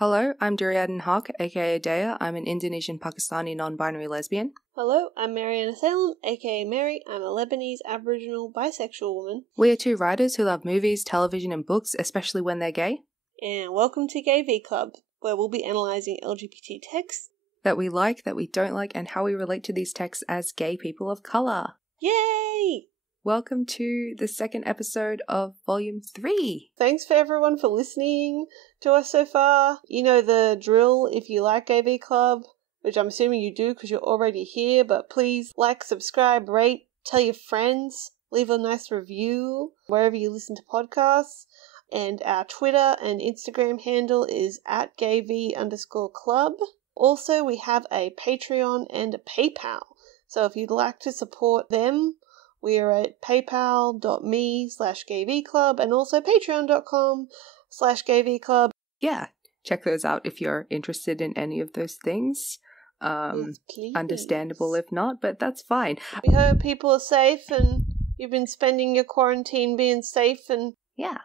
Hello, I'm Duriadan Haq, aka Dea. I'm an Indonesian Pakistani non-binary lesbian. Hello, I'm Mariana Salem, aka Mary. I'm a Lebanese Aboriginal bisexual woman. We are two writers who love movies, television and books, especially when they're gay. And welcome to GayV Club, where we'll be analysing LGBT texts that we like, that we don't like, and how we relate to these texts as gay people of colour. Yay! Welcome to the second episode of Volume 3. Thanks for everyone for listening to us so far. You know the drill if you like GayV Club, which I'm assuming you do because you're already here, but please like, subscribe, rate, tell your friends, leave a nice review wherever you listen to podcasts. And our Twitter and Instagram handle is @gayv_club. Also, we have a Patreon and a PayPal. So if you'd like to support them, we are at paypal.me/gayvclub and also patreon.com/gayvclub. Yeah, check those out if you're interested in any of those things. Yes, understandable if not, but that's fine. We hope people are safe and you've been spending your quarantine being safe and... Yeah,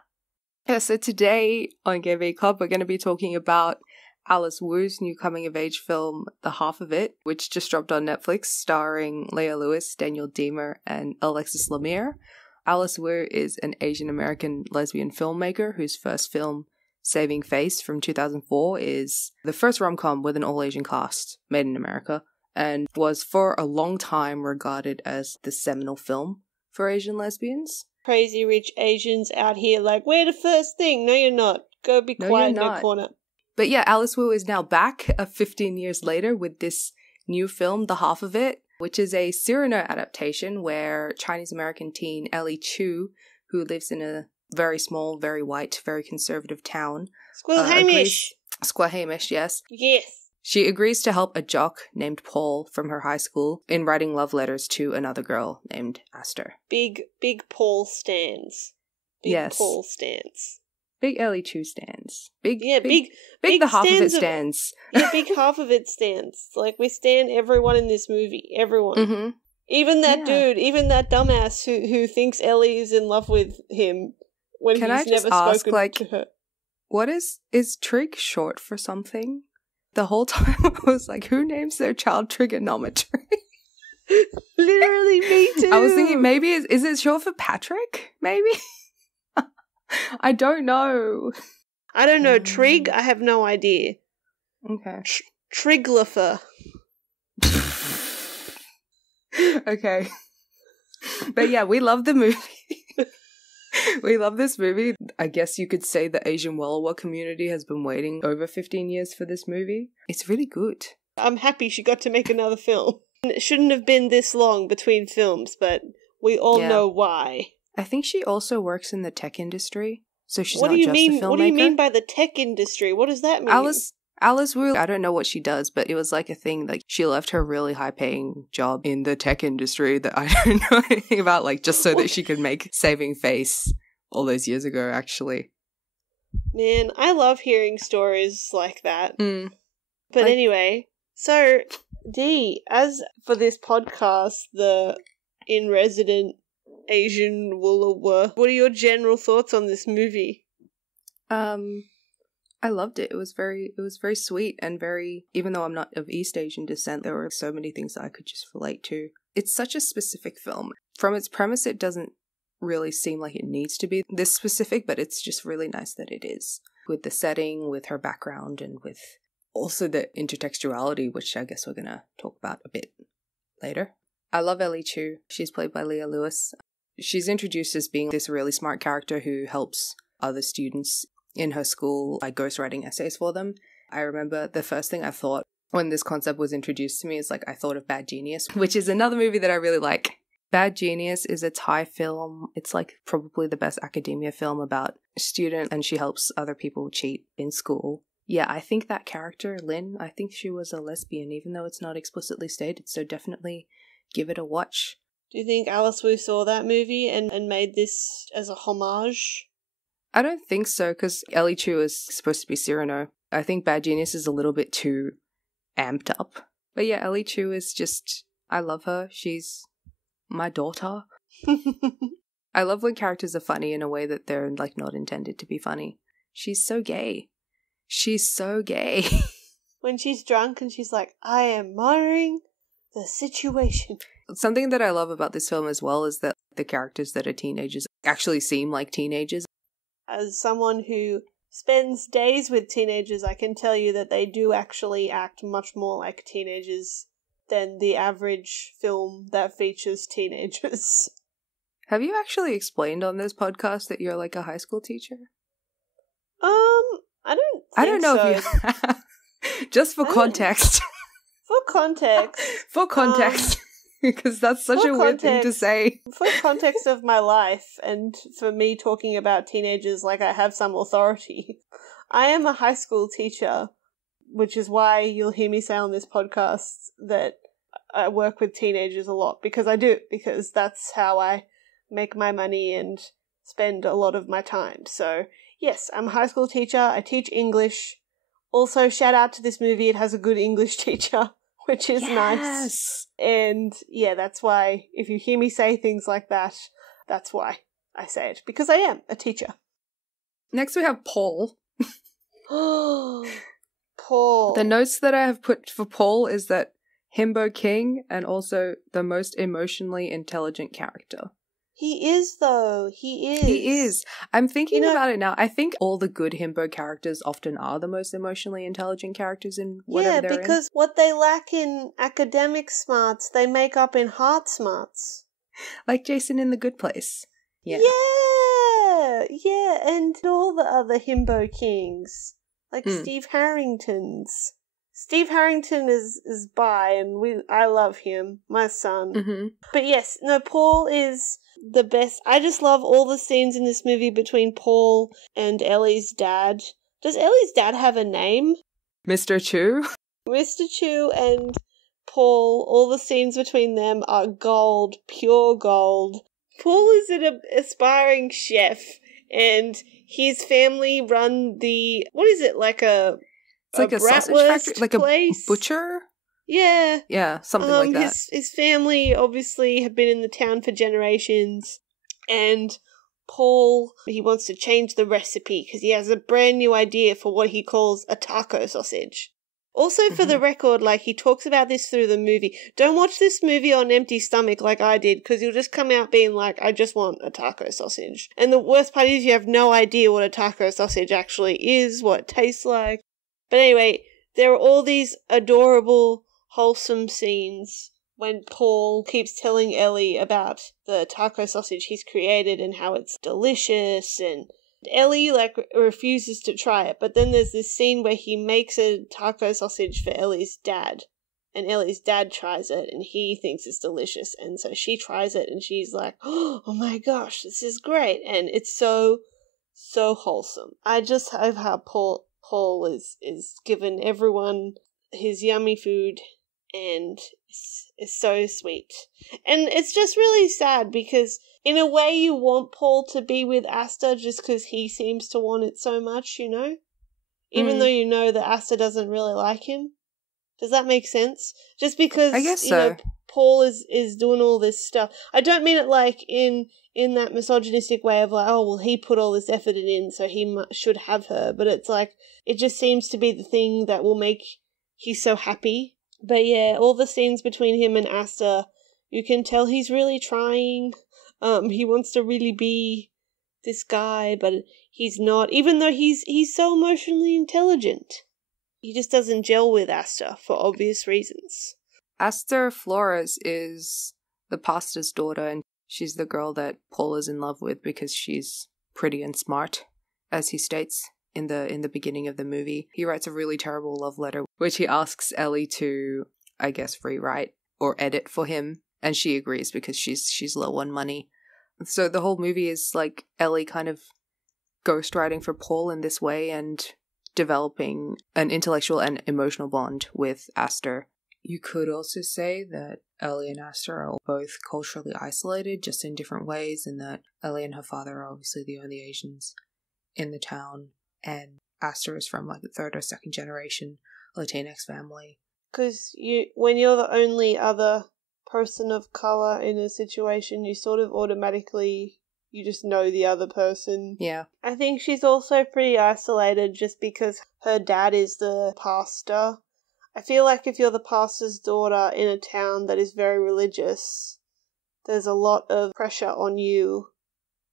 so today on GayV Club, we're going to be talking about Alice Wu's new coming-of-age film, The Half of It, which just dropped on Netflix, starring Leah Lewis, Diemer, and Alexxis Lemire. Alice Wu is an Asian-American lesbian filmmaker whose first film, Saving Face, from 2004, is the first rom-com with an all-Asian cast made in America, and was for a long time regarded as the seminal film for Asian lesbians. Crazy rich Asians out here like, we're the first thing. No, you're not. Go be quiet in that corner. But yeah, Alice Wu is now back 15 years later with this new film, The Half of It, which is a Cyrano adaptation where Chinese-American teen Ellie Chu, who lives in a very small, very white, very conservative town. Squamish, yes. Yes. She agrees to help a jock named Paul from her high school in writing love letters to another girl named Aster. Big Paul stands. Yes. Paul stands. Big Ellie Chu stands. Big the half of it stands. Yeah, big half of it stands. Like, we stand everyone in this movie. Everyone. Mm-hmm. Even that dude, even that dumbass who thinks Ellie is in love with him when he's never spoken to her. What is trig short for something? The whole time I was like, who names their child trigonometry? Literally, me too. I was thinking maybe, is it short for Patrick? Maybe? I don't know. I don't know. Trig? I have no idea. Okay. Triglifer. Okay. But yeah, we love the movie. We love this movie. I guess you could say the Asian Wallawa community has been waiting over 15 years for this movie. It's really good. I'm happy she got to make another film. It shouldn't have been this long between films, but we all know why. I think she also works in the tech industry, so she's not just a filmmaker. What do you mean by the tech industry? What does that mean? Alice Wu, I don't know what she does, but it was like a thing, like she left her really high-paying job in the tech industry that I don't know anything about, like just so that she could make Saving Face all those years ago, actually. Man, I love hearing stories like that. But like, anyway, so Dee, as for this podcast, the in-resident Asian Woolawa, what are your general thoughts on this movie? I loved it. It was very sweet and very, even though I'm not of East Asian descent, there were so many things that I could just relate to. It's such a specific film. From its premise, it doesn't really seem like it needs to be this specific, but it's just really nice that it is. With the setting, with her background, and with also the intertextuality, which I guess we're going to talk about a bit later. I love Ellie Chu. She's played by Leah Lewis. She's introduced as being this really smart character who helps other students in her school by ghostwriting essays for them. I remember the first thing I thought when this concept was introduced to me is like I thought of Bad Genius, which is another movie that I really like. Bad Genius is a Thai film. It's like probably the best academia film about a student and she helps other people cheat in school. Yeah, I think that character, Lynn, I think she was a lesbian, even though it's not explicitly stated, so definitely give it a watch. Do you think Alice Wu saw that movie and made this as a homage? I don't think so, because Ellie Chu is supposed to be Cyrano. I think Bad Genius is a little bit too amped up. But yeah, Ellie Chu is just, I love her. She's my daughter. I love when characters are funny in a way that they're like not intended to be funny. She's so gay. She's so gay. When she's drunk and she's like, I am monitoring the situation. Something that I love about this film as well is that the characters that are teenagers actually seem like teenagers. As someone who spends days with teenagers, I can tell you that they do actually act much more like teenagers than the average film that features teenagers. Have you actually explained on this podcast that you're like a high school teacher? I don't know so. if you have. Just for context. For context. For context. Because that's such a weird thing to say. For context of my life, and for me talking about teenagers like I have some authority, I am a high school teacher, which is why you'll hear me say on this podcast that I work with teenagers a lot, because I do, because that's how I make my money and spend a lot of my time. So, yes, I'm a high school teacher, I teach English. Also, shout out to this movie, it has a good English teacher, which is nice. And yeah, that's why if you hear me say things like that, that's why I say it, because I am a teacher. Next we have Paul. Paul. The notes that I have put for Paul is that himbo king and also the most emotionally intelligent character. He is, though. He is. He is. I'm thinking about it now. I think all the good himbo characters often are the most emotionally intelligent characters in whatever they're in. Yeah, because what they lack in academic smarts, they make up in heart smarts. Like Jason in The Good Place. Yeah, and all the other himbo kings. Like Steve Harrington's. Steve Harrington is bi, and I love him, my son. Mm-hmm. But yes, no, Paul is the best. I just love all the scenes in this movie between Paul and Ellie's dad. Does Ellie's dad have a name? Mr. Chu? Mr. Chu and Paul, all the scenes between them are gold, pure gold. Paul is an aspiring chef, and his family run what is it, like a... It's like a sausage factory? Like place? A butcher? Yeah. Yeah, something like that. His family obviously have been in the town for generations, and Paul, he wants to change the recipe because he has a brand new idea for what he calls a taco sausage. Also, for the record, like, he talks about this through the movie. Don't watch this movie on empty stomach like I did, because you'll just come out being like, I just want a taco sausage. And the worst part is you have no idea what a taco sausage actually is, what it tastes like. But anyway, there are all these adorable, wholesome scenes when Paul keeps telling Ellie about the taco sausage he's created and how it's delicious, and Ellie, like, refuses to try it. But then there's this scene where he makes a taco sausage for Ellie's dad, and Ellie's dad tries it, and he thinks it's delicious, and so she tries it, and she's like, oh my gosh, this is great, and it's so wholesome. I just hope how Paul is giving everyone his yummy food, and it's so sweet. And it's just really sad because in a way you want Paul to be with Asta just because he seems to want it so much, you know? Even though you know that Asta doesn't really like him. Does that make sense? Just because, I guess you so. know, Paul is doing all this stuff. I don't mean it like in that misogynistic way of like, oh, well, he put all this effort in, so he should have her. But it's like, it just seems to be the thing that will make he's so happy. But yeah, all the scenes between him and Asta, you can tell he's really trying. He wants to really be this guy, but he's not. Even though he's so emotionally intelligent, he just doesn't gel with Asta for obvious reasons. Asta Flores is the pastor's daughter, and she's the girl that Paul is in love with because she's pretty and smart, as he states in the beginning of the movie. He writes a really terrible love letter, which he asks Ellie to, I guess, rewrite or edit for him, and she agrees because she's low on money. So the whole movie is like Ellie kind of ghostwriting for Paul in this way and developing an intellectual and emotional bond with Asta. You could also say that Ellie and Asta are both culturally isolated, just in different ways, and that Ellie and her father are obviously the only Asians in the town, and Asta is from like the third or second generation Latinx family. Because when you're the only other person of color in a situation, you sort of automatically You just know the other person. Yeah. I think she's also pretty isolated just because her dad is the pastor. I feel like if you're the pastor's daughter in a town that is very religious, there's a lot of pressure on you,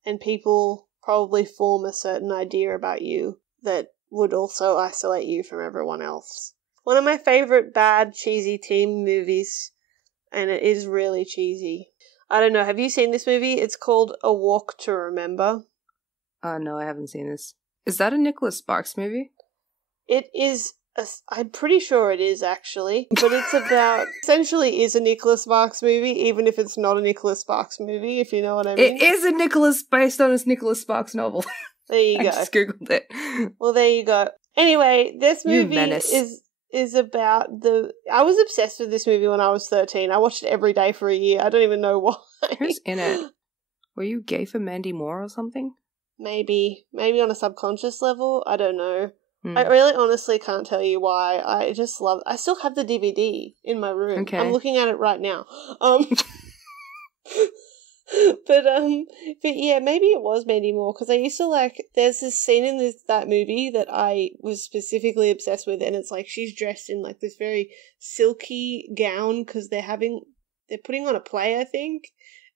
and people probably form a certain idea about you that would also isolate you from everyone else. One of my favourite bad, cheesy teen movies, and it is really cheesy. I don't know, have you seen this movie? It's called A Walk to Remember. No, I haven't seen this. Is that a Nicholas Sparks movie? It is, I'm pretty sure it is actually, but it's about, essentially is a Nicholas Sparks movie, even if it's not a Nicholas Sparks movie, if you know what I mean. It is based on a Nicholas Sparks novel. There you go. I just googled it. Well, there you go. Anyway, this movie is about I was obsessed with this movie when I was 13. I watched it every day for a year. I don't even know why. Who's in it? Were you gay for Mandy Moore or something? Maybe on a subconscious level. I don't know. I really honestly can't tell you why. I still have the DVD in my room. Okay. I'm looking at it right now. But yeah, maybe it was Mandy Moore, because I used to there's this scene in that movie that I was specifically obsessed with, and it's like she's dressed in like this very silky gown because they're putting on a play, I think,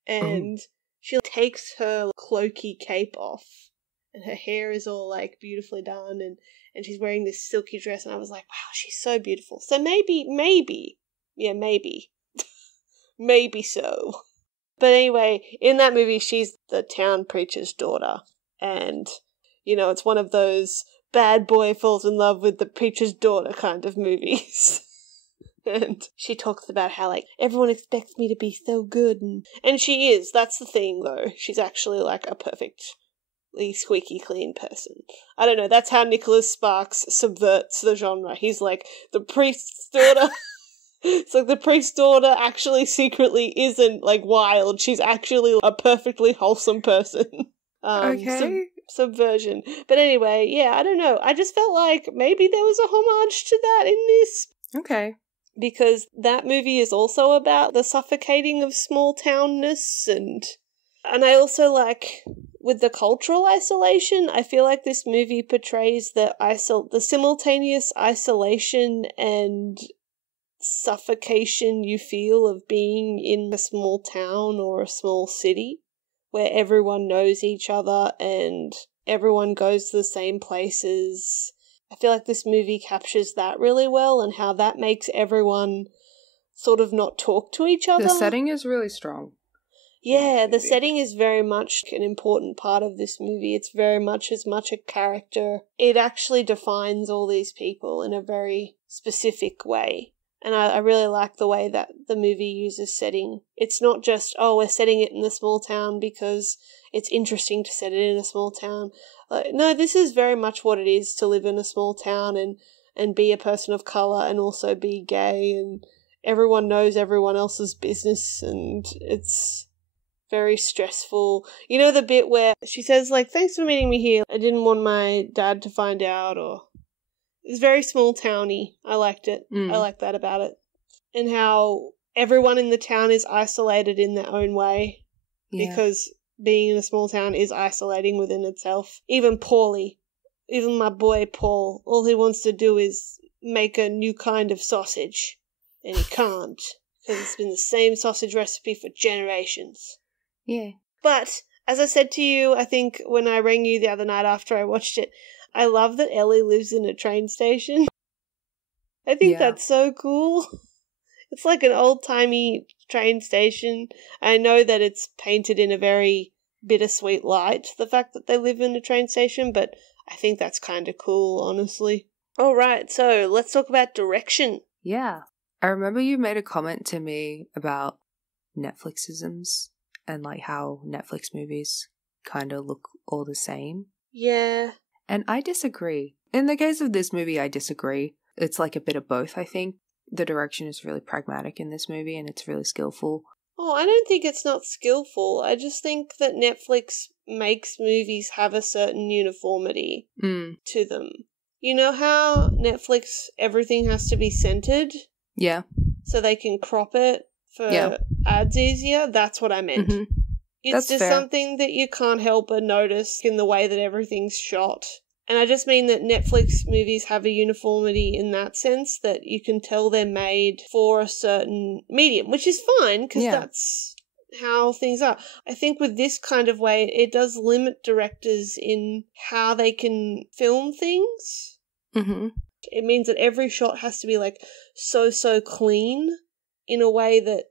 and she takes her cloaky cape off, and her hair is all like beautifully done, and she's wearing this silky dress, and I was like, wow, she's so beautiful. So maybe, maybe so. But anyway, in that movie, she's the town preacher's daughter. And, it's one of those bad boy falls in love with the preacher's daughter kind of movies. And she talks about how, everyone expects me to be so good. And she is. That's the thing, though. She's actually, a perfectly squeaky clean person. I don't know. That's how Nicholas Sparks subverts the genre. He's like, the priest's daughter... It's like the priest's daughter actually secretly isn't, wild. She's actually a perfectly wholesome person. Okay. Subversion. But anyway, yeah, I don't know. I just felt like maybe there was a homage to that in this. Okay. Because that movie is also about the suffocating of small townness, and I also with the cultural isolation, I feel like this movie portrays the simultaneous isolation and suffocation you feel of being in a small town or a small city where everyone knows each other and everyone goes to the same places. I feel like this movie captures that really well, and how that makes everyone sort of not talk to each other. The setting is really strong. Yeah, the setting is very much an important part of this movie. It's very much as much a character. It actually defines all these people in a very specific way. And I really like the way that the movie uses setting. It's not just, we're setting it in a small town because it's interesting to set it in a small town. No, this is very much what it is to live in a small town and be a person of colour and also be gay, and everyone knows everyone else's business, and it's very stressful. You know the bit where she says, thanks for meeting me here. I didn't want my dad to find out, or... It's very small towny. I liked it. I like that about it. And how everyone in the town is isolated in their own way. Yeah. Because being in a small town is isolating within itself. Even Paulie, even my boy Paul, all he wants to do is make a new kind of sausage. And he can't. Because it's been the same sausage recipe for generations. Yeah. But, as I said to you, I think when I rang you the other night after I watched it, I love that Ellie lives in a train station. I think that's so cool. It's like an old-timey train station. I know that it's painted in a very bittersweet light, the fact that they live in a train station, but I think that's kind of cool, honestly. All right, so let's talk about direction. Yeah. I remember you made a comment to me about Netflixisms and how Netflix movies kind of look all the same. Yeah. And I disagree. In the case of this movie, I disagree. It's a bit of both, I think. The direction is really pragmatic in this movie, and it's really skillful. Oh, I don't think it's not skillful. I just think that Netflix makes movies have a certain uniformity to them. You know how Netflix, everything has to be centered? Yeah. So they can crop it for ads easier? That's what I meant. Mm-hmm. It's That's just fair. something that you can't help but notice in the way that everything's shot. And I just mean that Netflix movies have a uniformity in that sense, that you can tell they're made for a certain medium, which is fine because that's how things are. I think with this kind of way, it does limit directors in how they can film things. Mm-hmm. It means that every shot has to be like so clean in a way that,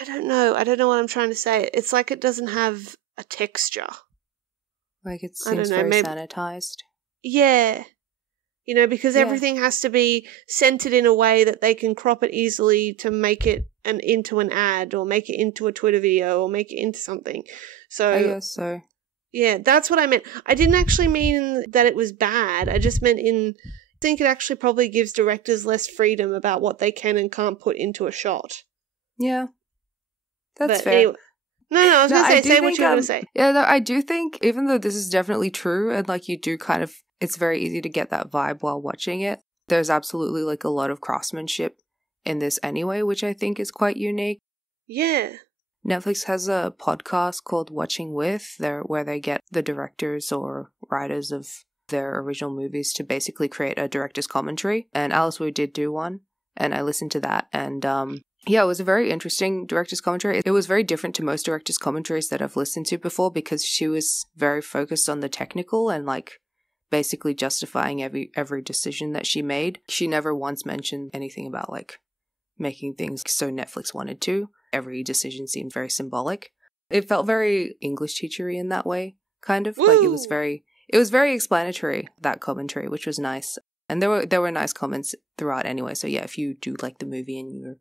I don't know what I'm trying to say. It's like it doesn't have a texture. Like it seems very sanitized. Yeah. Because everything has to be centered in a way that they can crop it easily to make it into an ad or make it into a Twitter video or make it into something. So I guess so. Yeah, that's what I meant. I didn't actually mean that it was bad. I just meant I think it actually probably gives directors less freedom about what they can and can't put into a shot. Yeah. That's fair. Anyway, no, I was going to say what you were going to say. Yeah, no, I do think, even though this is definitely true, and like you do kind of, it's very easy to get that vibe while watching it, there's absolutely like a lot of craftsmanship in this anyway, which I think is quite unique. Yeah. Netflix has a podcast called Watching With, where they get the directors or writers of their original movies to basically create a director's commentary. And Alice Wu did do one, and I listened to that. And yeah, it was a very interesting director's commentary. It was very different to most director's commentaries that I've listened to before, because she was very focused on the technical and like basically justifying every decision that she made. She never once mentioned anything about like making things so Netflix wanted to. Every decision seemed very symbolic. It felt very English teachery in that way, kind of. Woo! Like it was very explanatory, that commentary, which was nice. And there were nice comments throughout anyway. So yeah, if you do like the movie and you're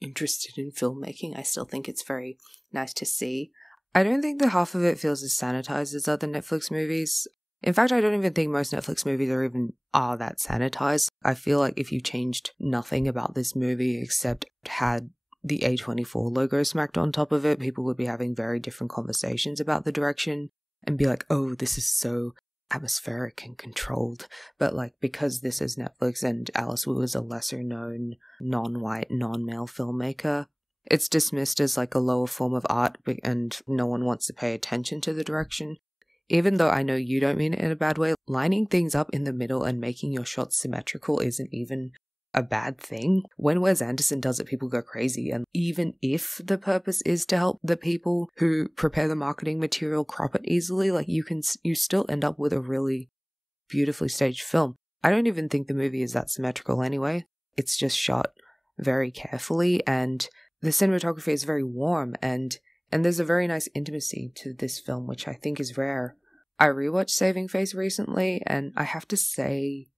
interested in filmmaking, I still think it's very nice to see. I don't think that half of it feels as sanitized as other Netflix movies. In fact, I don't even think most Netflix movies are that sanitized. I feel like if you changed nothing about this movie except had the A24 logo smacked on top of it, people would be having very different conversations about the direction and be like, oh, this is so atmospheric and controlled. But like, because this is Netflix and Alice Wu is a lesser known non-white, non-male filmmaker, it's dismissed as like a lower form of art, and no one wants to pay attention to the direction. Even though I know you don't mean it in a bad way, lining things up in the middle and making your shots symmetrical isn't even a bad thing. When Wes Anderson does it, people go crazy. And even if the purpose is to help the people who prepare the marketing material crop it easily, like you still end up with a really beautifully staged film. I don't even think the movie is that symmetrical anyway. It's just shot very carefully, and the cinematography is very warm, and there's a very nice intimacy to this film, which I think is rare. I rewatched Saving Face recently, and I have to say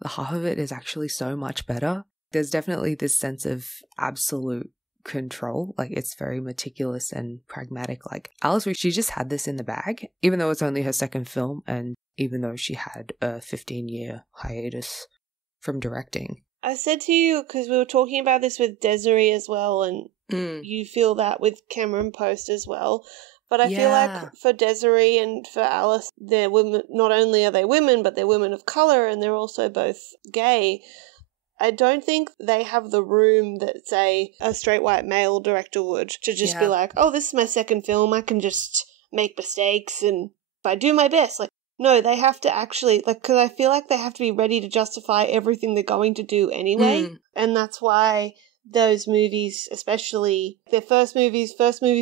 the half of it is actually so much better. There's definitely this sense of absolute control. Like, it's very meticulous and pragmatic. Like, Alice, she just had this in the bag, even though it's only her second film, and even though she had a 15-year hiatus from directing. I said to you, because we were talking about this with Desiree as well, and you feel that with Cameron Post as well. But I feel like for Desiree and for Alice, they're women. Not only are they women, but they're women of colour, and they're also both gay. I don't think they have the room that, say, a straight white male director would, to just be like, oh, this is my second film, I can just make mistakes and if I do my best. Like, no, they have to actually, like, because I feel like they have to be ready to justify everything they're going to do anyway. And that's why those movies, especially their first movies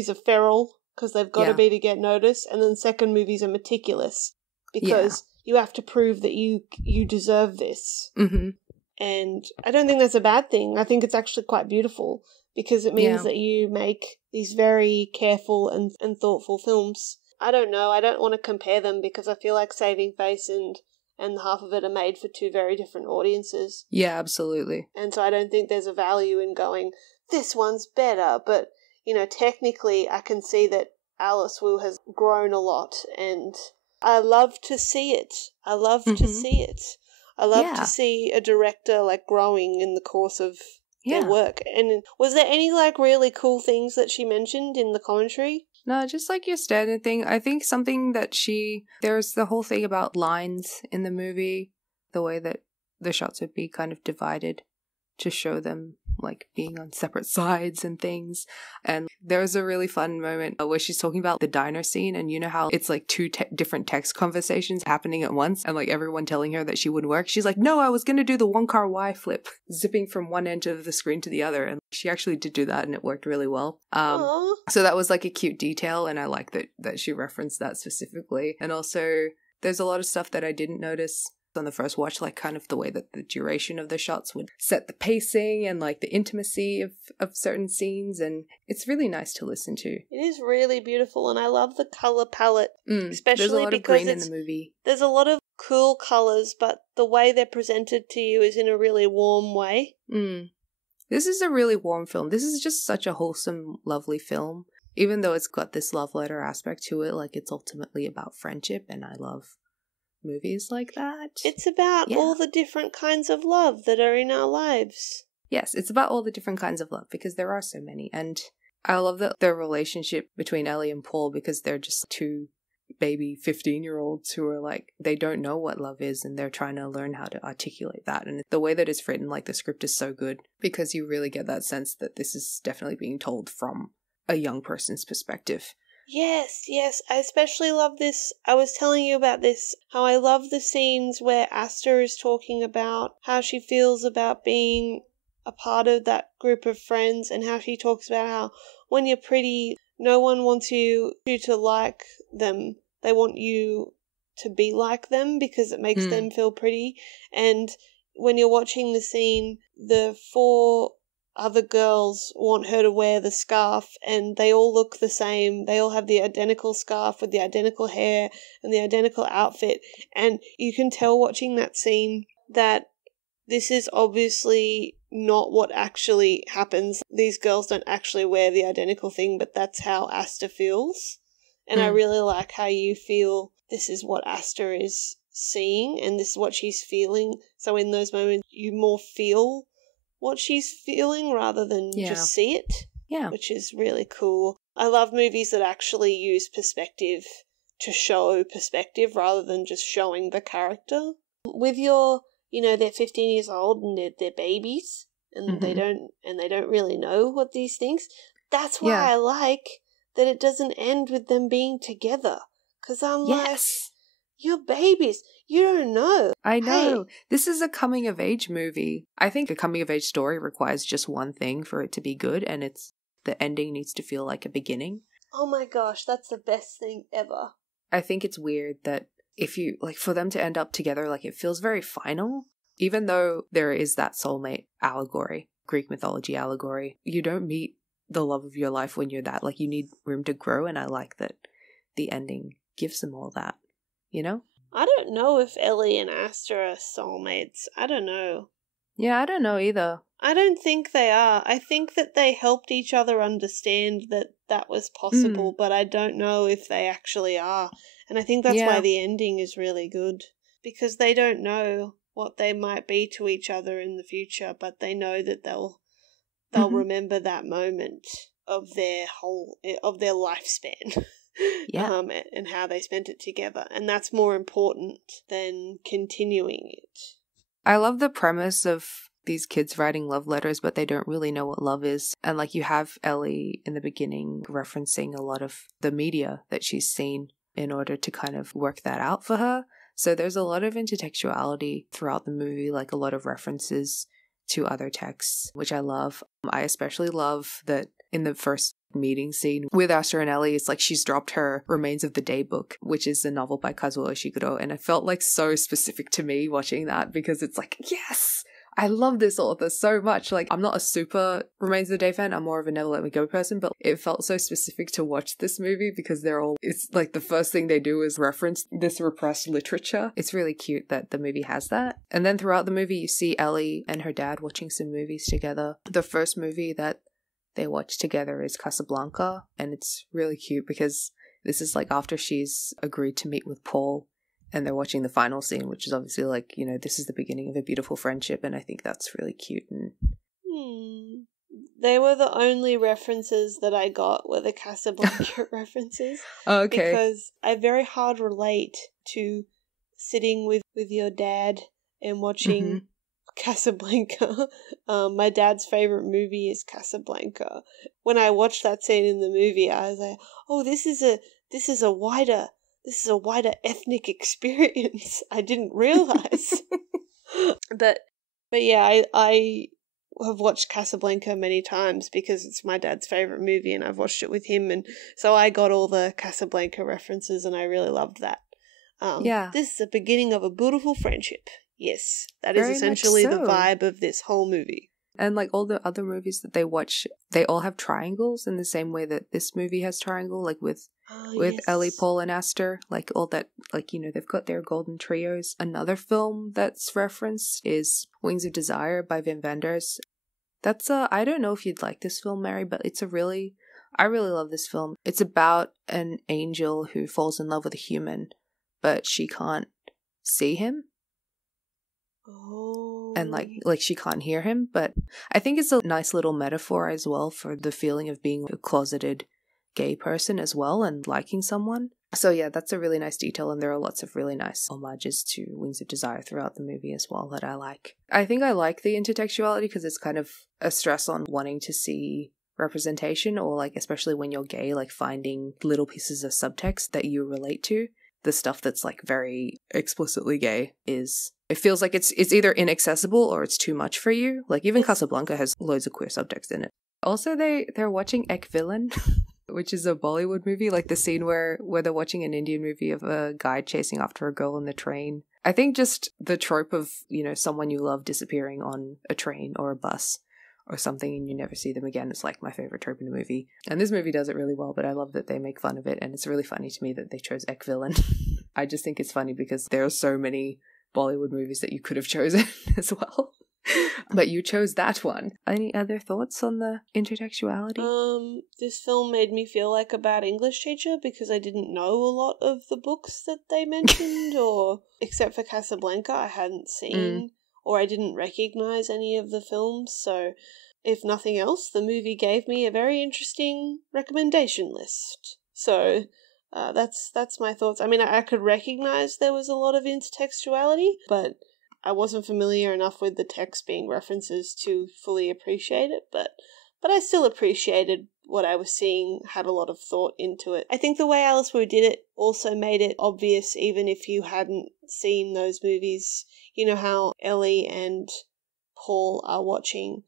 are feral, because they've got to be to get noticed, and then second movies are meticulous, because you have to prove that you deserve this. And I don't think that's a bad thing. I think it's actually quite beautiful, because it means that you make these very careful and thoughtful films. I don't know, I don't want to compare them, because I feel like Saving Face and half of it are made for two very different audiences. Yeah, absolutely. And so I don't think there's a value in going, this one's better, but technically I can see that Alice Wu has grown a lot, and I love to see it. I love to see it. I love to see a director like growing in the course of their work. And was there any like really cool things that she mentioned in the commentary? No, just like your standard thing. I think something that there's the whole thing about lines in the movie, the way that the shots would be kind of divided to show them like being on separate sides and things. And there's a really fun moment where she's talking about the diner scene, and you know how it's like two different text conversations happening at once, and like everyone telling her that she wouldn't work. She's like, no, I was going to do the one car Y flip, zipping from one end of the screen to the other, and she actually did do that, and it worked really well. So that was like a cute detail, and I like that she referenced that specifically. And also there's a lot of stuff that I didn't notice on the first watch, like kind of the way that the duration of the shots would set the pacing and like the intimacy of certain scenes, and it's really nice to listen to. It is really beautiful, and I love the color palette, especially there's a lot because of green in the movie. There's a lot of cool colors, but the way they're presented to you is in a really warm way. This is a really warm film. This is just such a wholesome, lovely film. Even though it's got this love letter aspect to it, like it's ultimately about friendship, and I love movies like that. It's about all the different kinds of love that are in our lives. Yes, it's about all the different kinds of love, because there are so many. And I love their relationship between Ellie and Paul, because they're just two baby 15-year-olds who are like, they don't know what love is, and they're trying to learn how to articulate that. And the way that it's written, like the script is so good, because you really get that sense that this is definitely being told from a young person's perspective. Yes, I especially love this. I was telling you about this, how I love the scenes where Asta is talking about how she feels about being a part of that group of friends, and how she talks about how when you're pretty, no one wants you to like them. They want you to be like them because it makes them feel pretty. And when you're watching the scene, the 4 other girls want her to wear the scarf, and they all look the same. They all have the identical scarf with the identical hair and the identical outfit. And you can tell watching that scene that this is obviously not what actually happens. These girls don't actually wear the identical thing, but that's how Asta feels. And I really like how you feel this is what Asta is seeing, and this is what she's feeling. So in those moments, you more feel what she's feeling rather than just see it, which is really cool. I love movies that actually use perspective to show perspective rather than just showing the character. With your, they're 15 years old and they're babies, and they don't really know what these things. That's why I like that it doesn't end with them being together, because I'm like, you're babies. You don't know. I know. Hey. This is a coming-of-age movie. I think a coming-of-age story requires just one thing for it to be good, and it's the ending needs to feel like a beginning. Oh my gosh, that's the best thing ever. I think it's weird that if you, like, for them to end up together, like, it feels very final. Even though there is that soulmate allegory, Greek mythology allegory, you don't meet the love of your life when you're that. Like, you need room to grow, and I like that the ending gives them all that, I don't know if Ellie and Asta are soulmates. I don't know. Yeah, I don't know either. I don't think they are. I think that they helped each other understand that was possible, but I don't know if they actually are. And I think that's why the ending is really good, because they don't know what they might be to each other in the future, but they know that they'll remember that moment of their lifespan. And how they spent it together, and that's more important than continuing it. I love the premise of these kids writing love letters, but they don't really know what love is. And like, you have Ellie in the beginning referencing a lot of the media that she's seen in order to kind of work that out for her. So there's a lot of intertextuality throughout the movie, like a lot of references to other texts, which I love. I especially love that in the first meeting scene with Asta and Ellie, it's like she's dropped her Remains of the Day book, which is a novel by Kazuo Ishiguro, and it felt like so specific to me watching that, because it's like, yes, I love this author so much. Like, I'm not a super Remains of the Day fan, I'm more of a Never Let Me Go person, but it felt so specific to watch this movie, because it's like the first thing they do is reference this repressed literature. It's really cute that the movie has that. And then throughout the movie, you see Ellie and her dad watching some movies together. The first movie that they watch together is Casablanca, and it's really cute because this is like after she's agreed to meet with Paul, and they're watching the final scene, which is obviously like, this is the beginning of a beautiful friendship, and I think that's really cute. And They were the only references that I got were the Casablanca references. Oh, okay. Because I very hard relate to sitting with your dad and watching Casablanca. My dad's favorite movie is Casablanca. When I watched that scene in the movie, I was like, "Oh, this is a wider ethnic experience." I didn't realize. but yeah, I have watched Casablanca many times because it's my dad's favorite movie, and I've watched it with him, and so I got all the Casablanca references, and I really loved that. Yeah. This is the beginning of a beautiful friendship. Yes, that Very is much essentially the so. vibe of this whole movie. And like all the other movies that they watch, they all have triangles in the same way that this movie has triangle, like with Yes. Ellie, Paul, and Esther, like all that, like, you know, they've got their golden trios. Another film that's referenced is Wings of Desire by Wim Wenders. That's I don't know if you'd like this film, Mary, but I really love this film. It's about an angel who falls in love with a human, but she can't see him. Oh. And like she can't hear him, but I think it's a nice little metaphor as well for the feeling of being a closeted gay person as well and liking someone. So yeah, that's a really nice detail, and there are lots of really nice homages to Wings of Desire throughout the movie as well that I like. I think I like the intertextuality because it's kind of a stress on wanting to see representation, or like especially when you're gay, like finding little pieces of subtext that you relate to. The stuff that's like very explicitly gay it feels like it's either inaccessible or it's too much for you. Like even Casablanca has loads of queer subtext in it. Also, they're watching Ek Villain, which is a Bollywood movie, like the scene where they're watching an Indian movie of a guy chasing after a girl on the train. I think just the trope of, you know, someone you love disappearing on a train or a bus or something and you never see them again is like my favorite trope in a movie. And this movie does it really well, but I love that they make fun of it, and it's really funny to me that they chose Ek Villain. I just think it's funny because there are so many Bollywood movies that you could have chosen as well. But you chose that one. Any other thoughts on the intertextuality? This film made me feel like a bad English teacher because I didn't know a lot of the books that they mentioned, or except for Casablanca, I hadn't seen, or I didn't recognize any of the films. So, if nothing else, the movie gave me a very interesting recommendation list. So, that's my thoughts. I mean, I could recognize there was a lot of intertextuality, but I wasn't familiar enough with the text being references to fully appreciate it, but I still appreciated what I was seeing, had a lot of thought into it. I think the way Alice Wu did it also made it obvious even if you hadn't seen those movies. You know how Ellie and Paul are watching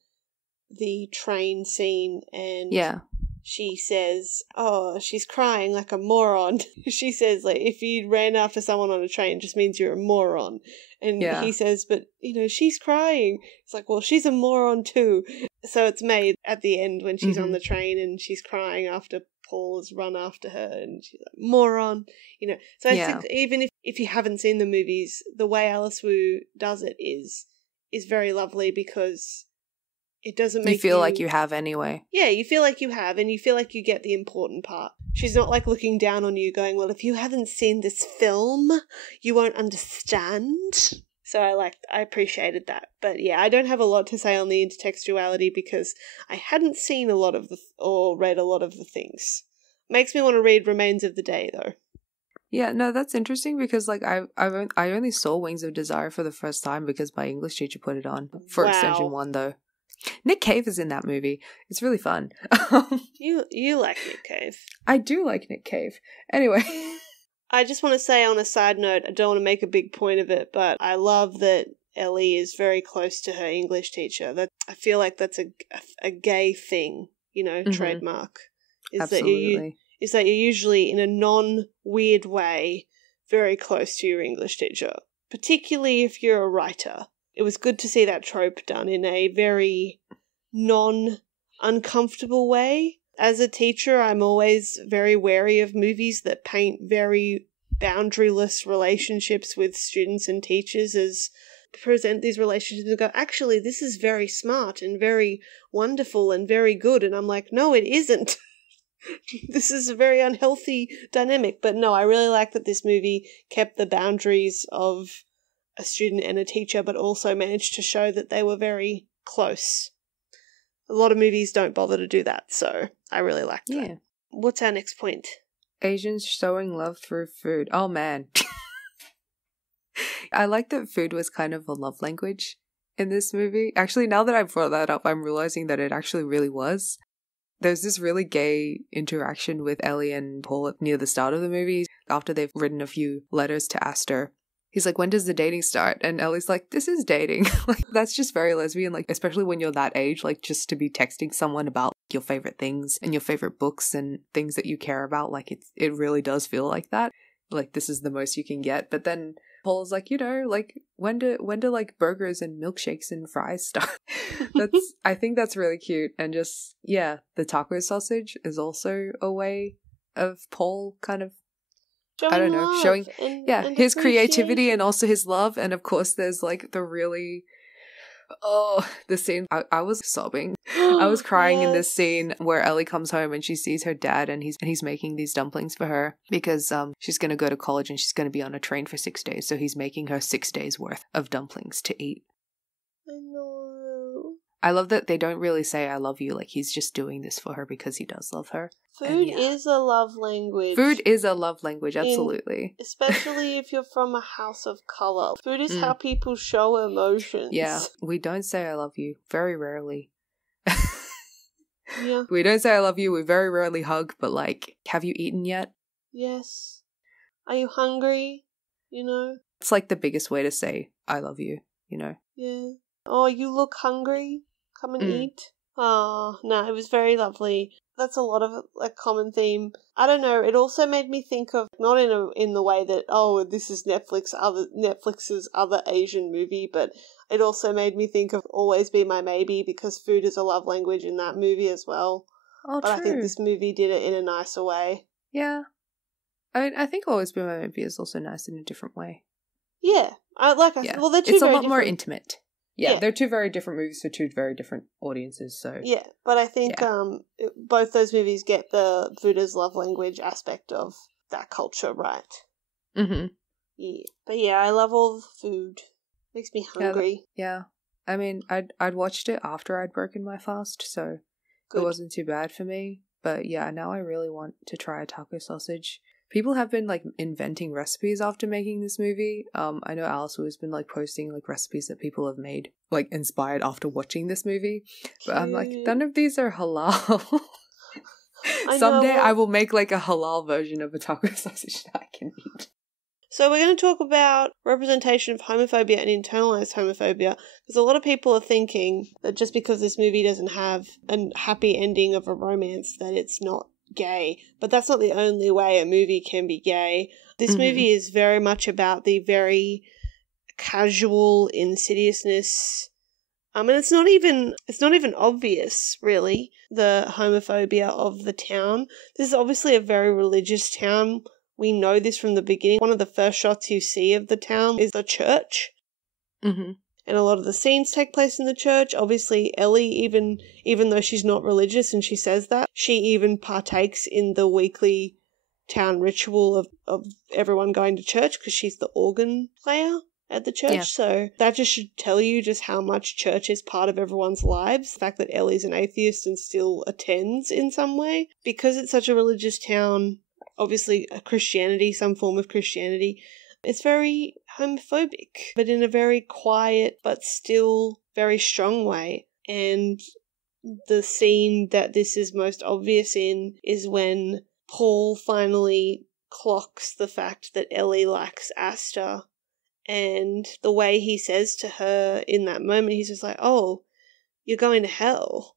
the train scene and she says, "Oh, she's crying like a moron." She says, like, if you ran after someone on a train, it just means you're a moron. And he says, "But, you know, she's crying." It's like, well, she's a moron too. So it's made at the end when she's on the train and she's crying after Paul has run after her and she's like, moron, you know. So I think even if you haven't seen the movies, the way Alice Wu does it is very lovely because it doesn't make you feel like you have anyway. Yeah, you feel like you have, and you feel like you get the important part. She's not like looking down on you going, well, if you haven't seen this film, you won't understand. So I appreciated that. But yeah, I don't have a lot to say on the intertextuality because I hadn't seen a lot of or read a lot of the things. Makes me want to read Remains of the Day though. Yeah, no, that's interesting because like I only saw Wings of Desire for the first time because my English teacher put it on for Extension 1 though. Nick Cave is in that movie. It's really fun. You like Nick Cave. I do like Nick Cave. Anyway. I just want to say on a side note, I don't want to make a big point of it, but I love that Ellie is very close to her English teacher. That I feel like that's a gay thing, you know, trademark. Absolutely. Is that you're usually in a non-weird way very close to your English teacher, particularly if you're a writer. It was good to see that trope done in a very non-uncomfortable way. As a teacher, I'm always very wary of movies that paint very boundaryless relationships with students and teachers as present these relationships and go, actually, this is very smart and very wonderful and very good. And I'm like, no, it isn't. This is a very unhealthy dynamic. But no, I really like that this movie kept the boundaries of a student and a teacher, but also managed to show that they were very close. A lot of movies don't bother to do that, so I really liked that. What's our next point? Asians showing love through food. Oh man. I like that food was kind of a love language in this movie. Actually, now that I've brought that up, I'm realizing that it actually really was. There's this really gay interaction with Ellie and Paul near the start of the movie. After they've written a few letters to Aster, he's like, when does the dating start? And Ellie's like, this is dating. Like, that's just very lesbian, like, especially when you're that age, like, just to be texting someone about your favorite things and your favorite books and things that you care about. Like, it really does feel like that. Like, this is the most you can get. But then Paul's like, like, when do like burgers and milkshakes and fries start? I think that's really cute. And just, yeah, the taco sausage is also a way of Paul kind of, showing his creativity and also his love. And of course there's like the really, the scene, I was sobbing. I was crying in this scene where Ellie comes home and she sees her dad and he's making these dumplings for her because she's going to go to college and she's going to be on a train for 6 days. So he's making her 6 days worth of dumplings to eat. I know. I love that they don't really say I love you. Like, he's just doing this for her because he does love her. Food is a love language. Food is a love language, absolutely. Especially if you're from a house of colour. Food is how people show emotions. Yeah, we don't say I love you. Very rarely. Yeah. We don't say I love you. We very rarely hug, but like, have you eaten yet? Yes. Are you hungry? It's like the biggest way to say I love you, Yeah. Oh, you look hungry? Come and eat. Oh, no, it was very lovely. That's a lot of a common theme. I don't know. It also made me think of, not in the way that, this is Netflix's other Asian movie, but it also made me think of Always Be My Maybe, because food is a love language in that movie as well. Oh, but true. I think this movie did it in a nicer way. Yeah. I think Always Be My Maybe is also nice in a different way. Yeah. Well, they're two it's very a lot different. more intimate. Yeah, they're two very different movies for two very different audiences, so... Yeah, but I think both those movies get the food as love language aspect of that culture right. Mm-hmm. Yeah. But yeah, I love all the food. Makes me hungry. Yeah. I mean, I'd watched it after I'd broken my fast, so it wasn't too bad for me. But yeah, now I really want to try a taco sausage. People have been like inventing recipes after making this movie. I know Alice has been like posting like recipes that people have made, like inspired after watching this movie. But I'm like, none of these are halal. Someday I will make like a halal version of a taco sausage that I can eat. So we're going to talk about representation of homophobia and internalized homophobia, because a lot of people are thinking that just because this movie doesn't have a happy ending of a romance that it's not gay. But that's not the only way a movie can be gay. This movie is very much about the very casual insidiousness. And it's not even obvious, really, the homophobia of the town. This is obviously a very religious town. We know this from the beginning. One of the first shots you see of the town is the church. Mm-hmm. And a lot of the scenes take place in the church. Obviously, Ellie, even though she's not religious and she says that, she even partakes in the weekly town ritual of everyone going to church because she's the organ player at the church. Yeah. So that just should tell you just how much church is part of everyone's lives. The fact that Ellie's an atheist and still attends in some way. Because it's such a religious town, obviously some form of Christianity, it's very homophobic, but in a very quiet but still very strong way. And the scene that this is most obvious in is when Paul finally clocks the fact that Ellie likes Aster, and the way he says to her in that moment, he's just like, "Oh, you're going to hell."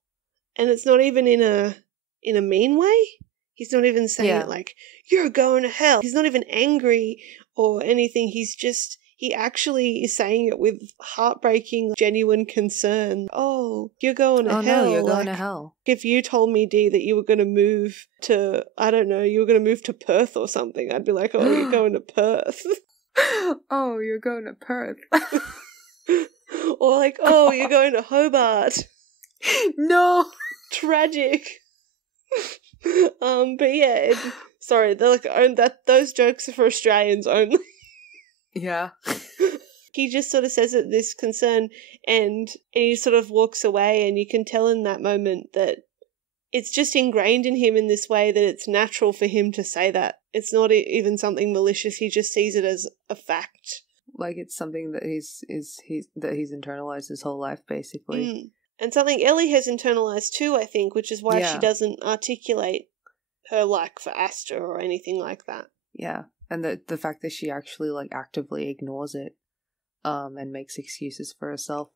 And it's not even in a mean way. He's not even saying it like, "You're going to hell." He's not even angry or anything. He actually is saying it with heartbreaking, genuine concern. "Oh, you're going to hell." No, you're going to hell. If you told me, Dee, that you were going to move to, I don't know, you were going to move to Perth or something, I'd be like, "Oh, you're going to Perth." Oh, you're going to Perth. Or like, "Oh, you're going to Hobart." No. Tragic. But yeah, sorry, they're like, those jokes are for Australians only. Yeah. He just sort of says it, this concern, and he sort of walks away, and you can tell in that moment that it's just ingrained in him in this way that it's natural for him to say that. It's not even something malicious, he just sees it as a fact. Like it's something that he's internalized his whole life, basically. And something Ellie has internalized too, I think, which is why she doesn't articulate her like for Asta or anything like that. Yeah, and the fact that she actually like actively ignores it, and makes excuses for herself.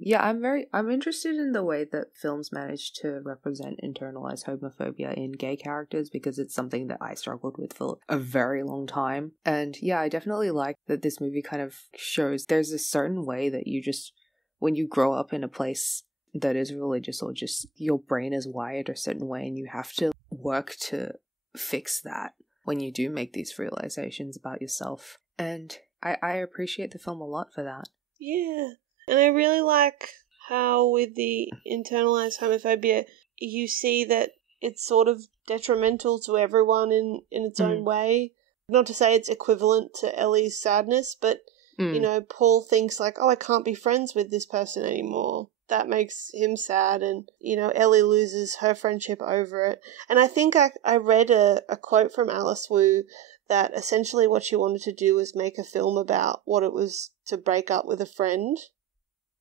Yeah, I'm interested in the way that films manage to represent internalized homophobia in gay characters, because it's something that I struggled with for a very long time. And yeah, I definitely like that this movie kind of shows there's a certain way that you just, when you grow up in a place that is religious, or just your brain is wired a certain way, and you have to work to fix that when you do make these realizations about yourself. And I appreciate the film a lot for that. Yeah. And I really like how with the internalized homophobia, you see that it's sort of detrimental to everyone in its own way. Not to say it's equivalent to Ellie's sadness, but, you know, Paul thinks like, oh, I can't be friends with this person anymore. That makes him sad, and, you know, Ellie loses her friendship over it. And I think I read a quote from Alice Wu that essentially what she wanted to do was make a film about what it was to break up with a friend.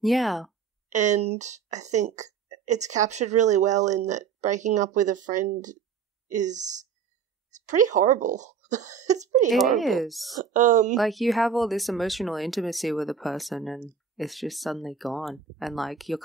Yeah. And I think it's captured really well in that breaking up with a friend is pretty horrible. It's pretty horrible. It is. Like, you have all this emotional intimacy with a person and it's just suddenly gone. And, like, you're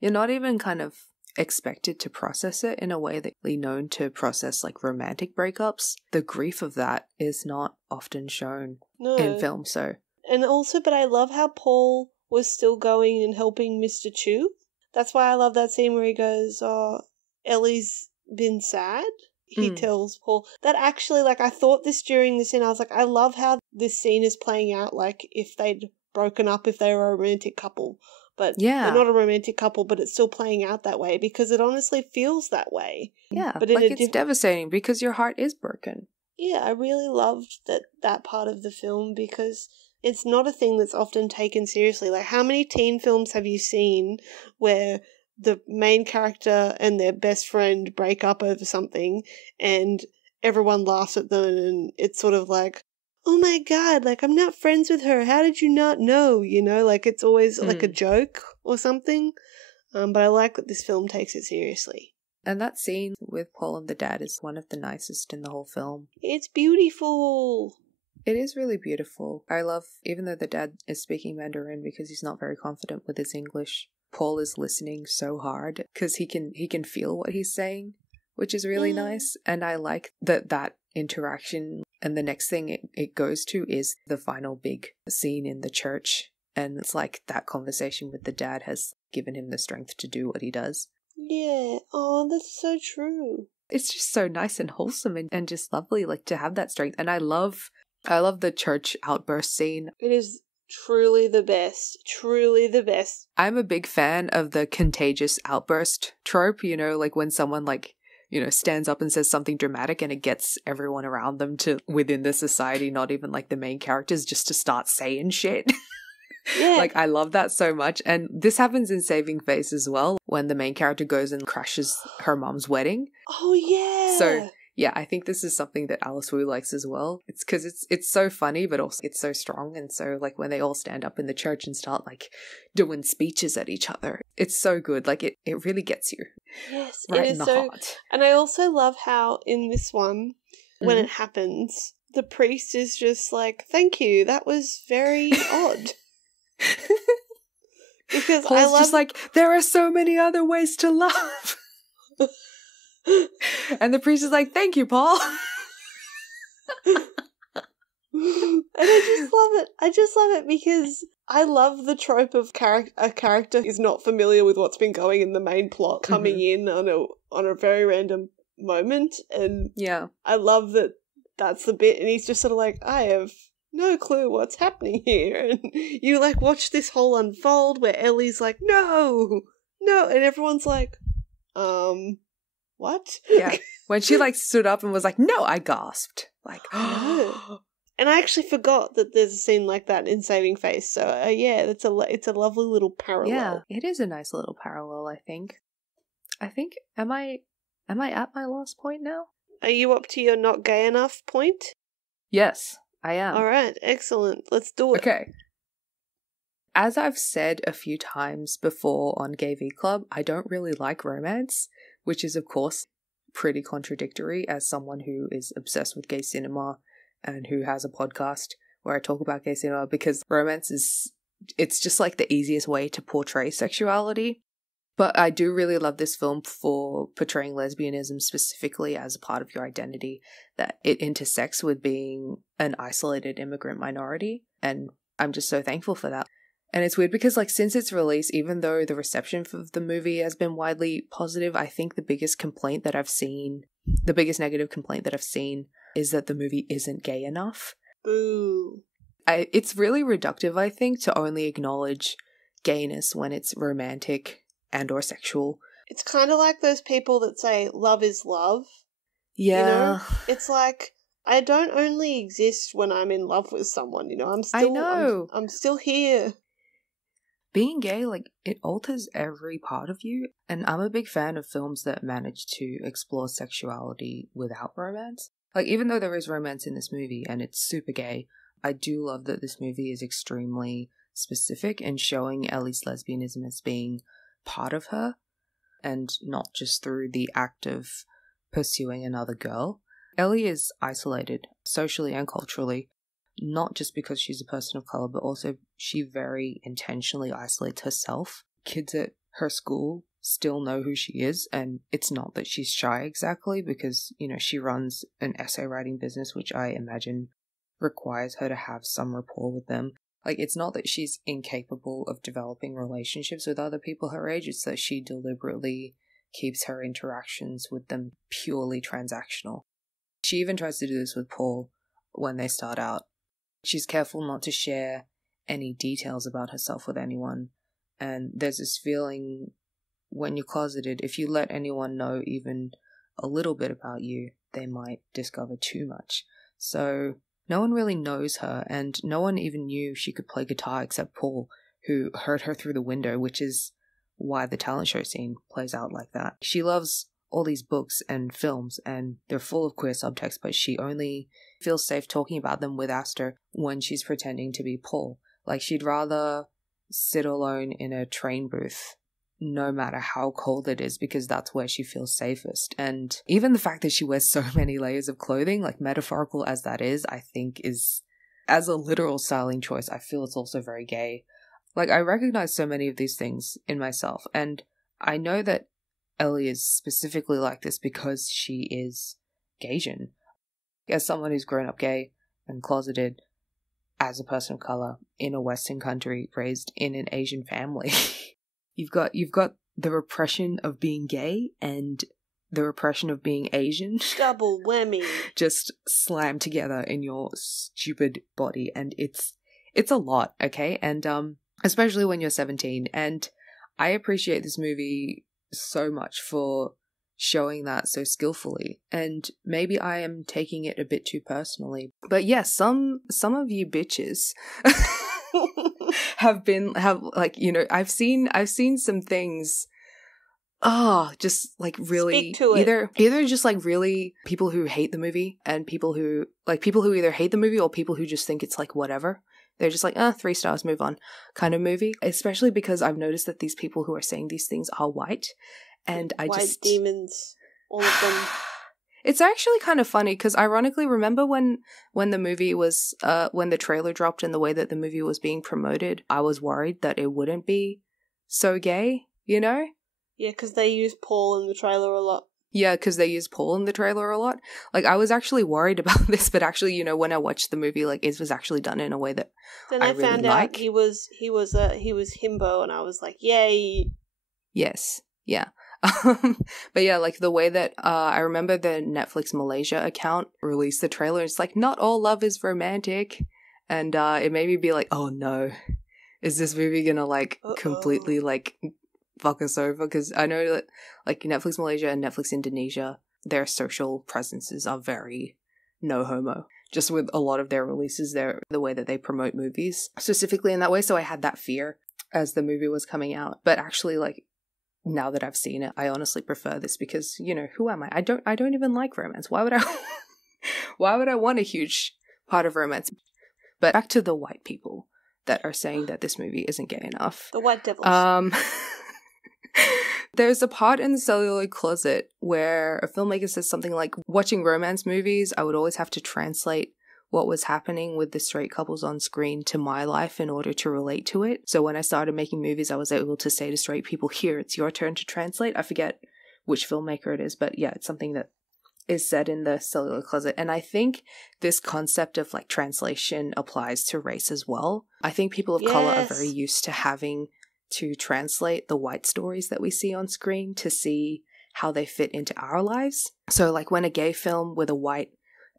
not even kind of expected to process it in a way that you're known to process, like, romantic breakups. The grief of that is not often shown in film, so. And also, but I love how Paul was still going and helping Mr. Chu. That's why I love that scene where he goes, oh, Ellie's been sad. He tells Paul. That actually, like, I thought this during the scene. I was like, I love how this scene is playing out, like, if they'd broken up, if they were a romantic couple. But they're not a romantic couple, but it's still playing out that way, because it honestly feels that way. Yeah, but like, it's devastating because your heart is broken. Yeah, I really loved that part of the film, because it's not a thing that's often taken seriously. Like, how many teen films have you seen where the main character and their best friend break up over something and everyone laughs at them, and it's sort of like, oh my god, like, I'm not friends with her. How did you not know? You know, like, it's always like a joke or something. But I like that this film takes it seriously. And that scene with Paul and the dad is one of the nicest in the whole film. It's beautiful. It is really beautiful. I love, even though the dad is speaking Mandarin because he's not very confident with his English, Paul is listening so hard because he can feel what he's saying, which is really nice. And I like that interaction. And the next thing it goes to is the final big scene in the church. And it's like that conversation with the dad has given him the strength to do what he does. Yeah. Oh, that's so true. It's just so nice and wholesome and just lovely, like, to have that strength. And I love the church outburst scene. It is truly the best. Truly the best. I'm a big fan of the contagious outburst trope, you know, like when someone, like, you know, stands up and says something dramatic and it gets everyone around them to, within the society, not even like the main characters, just to start saying shit. Yeah. Like, I love that so much. And this happens in Saving Face as well, when the main character goes and crashes her mom's wedding. Oh, yeah. So, yeah, I think this is something that Alice Wu likes as well. It's because it's so funny, but also it's so strong. And so, like, when they all stand up in the church and start, like, doing speeches at each other, it's so good. Like, it really gets you. Yes, right it is in the so heart. And I also love how in this one, when it happens, the priest is just like, thank you, that was very odd. Because Paul's just like, there are so many other ways to love. And the priest is like, thank you, Paul. And I just love it. I just love it because I love the trope of a character is not familiar with what's been going in the main plot, coming in on a very random moment. And yeah, I love that that's the bit, and he's just sort of like, I have no clue what's happening here. And you, like, watch this whole unfold where Ellie's like, no, and everyone's like, what? Yeah. When she, like, stood up and was like, no, I gasped. Like, oh. And I actually forgot that there's a scene like that in Saving Face. So, yeah, it's a lovely little parallel. Yeah, it is a nice little parallel, I think. Am I at my last point now? Are you up to your not gay enough point? Yes, I am. All right, excellent. Let's do it. Okay. As I've said a few times before on GayV Club, I don't really like romance, which is, of course, pretty contradictory as someone who is obsessed with gay cinema and who has a podcast where I talk about gay cinema, because romance it's just like the easiest way to portray sexuality. But I do really love this film for portraying lesbianism specifically as a part of your identity, that it intersects with being an isolated immigrant minority, and I'm just so thankful for that. And it's weird because, like, since its release, even though the reception for the movie has been widely positive, I think the biggest negative complaint that I've seen is that the movie isn't gay enough. Boo. It's really reductive, I think, to only acknowledge gayness when it's romantic and or sexual. It's kind of like those people that say love is love. Yeah. You know? It's like, I don't only exist when I'm in love with someone, you know? I'm still here. Being gay, like, it alters every part of you, and I'm a big fan of films that manage to explore sexuality without romance. Like, even though there is romance in this movie and it's super gay, I do love that this movie is extremely specific in showing Ellie's lesbianism as being part of her, and not just through the act of pursuing another girl. Ellie is isolated, socially and culturally, not just because she's a person of color, but also she very intentionally isolates herself. Kids at her school still know who she is, and it's not that she's shy exactly, because, you know, she runs an essay writing business, which I imagine requires her to have some rapport with them. Like, it's not that she's incapable of developing relationships with other people her age, it's that she deliberately keeps her interactions with them purely transactional. She even tries to do this with Paul when they start out. She's careful not to share any details about herself with anyone, and there's this feeling when you're closeted, if you let anyone know even a little bit about you, they might discover too much. So no one really knows her, and no one even knew she could play guitar except Paul, who heard her through the window, which is why the talent show scene plays out like that. She loves all these books and films, and they're full of queer subtext, but she only feels safe talking about them with Aster when she's pretending to be Paul. Like, she'd rather sit alone in a train booth no matter how cold it is, because that's where she feels safest. And even the fact that she wears so many layers of clothing, like, metaphorical as that is, I think is, as a literal styling choice, I feel it's also very gay. Like, I recognize so many of these things in myself, and I know that Ellie is specifically like this because she is Gaysian. As someone who's grown up gay and closeted as a person of color in a Western country, raised in an Asian family, you've got the repression of being gay and the repression of being Asian. Double whammy. Just slammed together in your stupid body, and it's a lot, okay? And especially when you're 17, and I appreciate this movie so much for showing that so skillfully, and maybe I am taking it a bit too personally, but yes, some of you bitches have like, you know, I've seen some things, just like really either just like really people who hate the movie, and people who either hate the movie or people who just think it's like whatever. They're just like, 3 stars, move on kind of movie. Especially because I've noticed that these people who are saying these things are white. And white demons, all of them. It's actually kind of funny because, ironically, remember when the movie was, when the trailer dropped and the way that the movie was being promoted, I was worried that it wouldn't be so gay, you know? Yeah, because they use Paul in the trailer a lot. Yeah, because they use Paul in the trailer a lot. Like, I was actually worried about this, but actually, you know, when I watched the movie, like, it was actually done in a way that then I really found out he was himbo, and I was like, yay. Yes, yeah. But yeah, like, the way that I remember the Netflix Malaysia account released the trailer, it's like, not all love is romantic, and it made me be like, oh no, is this movie gonna like completely like fuck us over? Because I know that like Netflix Malaysia and Netflix Indonesia, their social presences are very no homo. Just with a lot of their releases, the way that they promote movies specifically in that way. So I had that fear as the movie was coming out. But actually, like, now that I've seen it, I honestly prefer this because, you know, who am I? I don't even like romance. Why would I want a huge part of romance. But back to the white people that are saying that this movie isn't gay enough. The white devils. There's a part in the celluloid closet where a filmmaker says something like, watching romance movies, I would always have to translate what was happening with the straight couples on screen to my life in order to relate to it. So when I started making movies, I was able to say to straight people, here, it's your turn to translate. I forget which filmmaker it is, but yeah, it's something that is said in the celluloid closet. And I think this concept of like translation applies to race as well. I think people of color are very used to having to translate the white stories that we see on screen to see how they fit into our lives. So like when a gay film with a white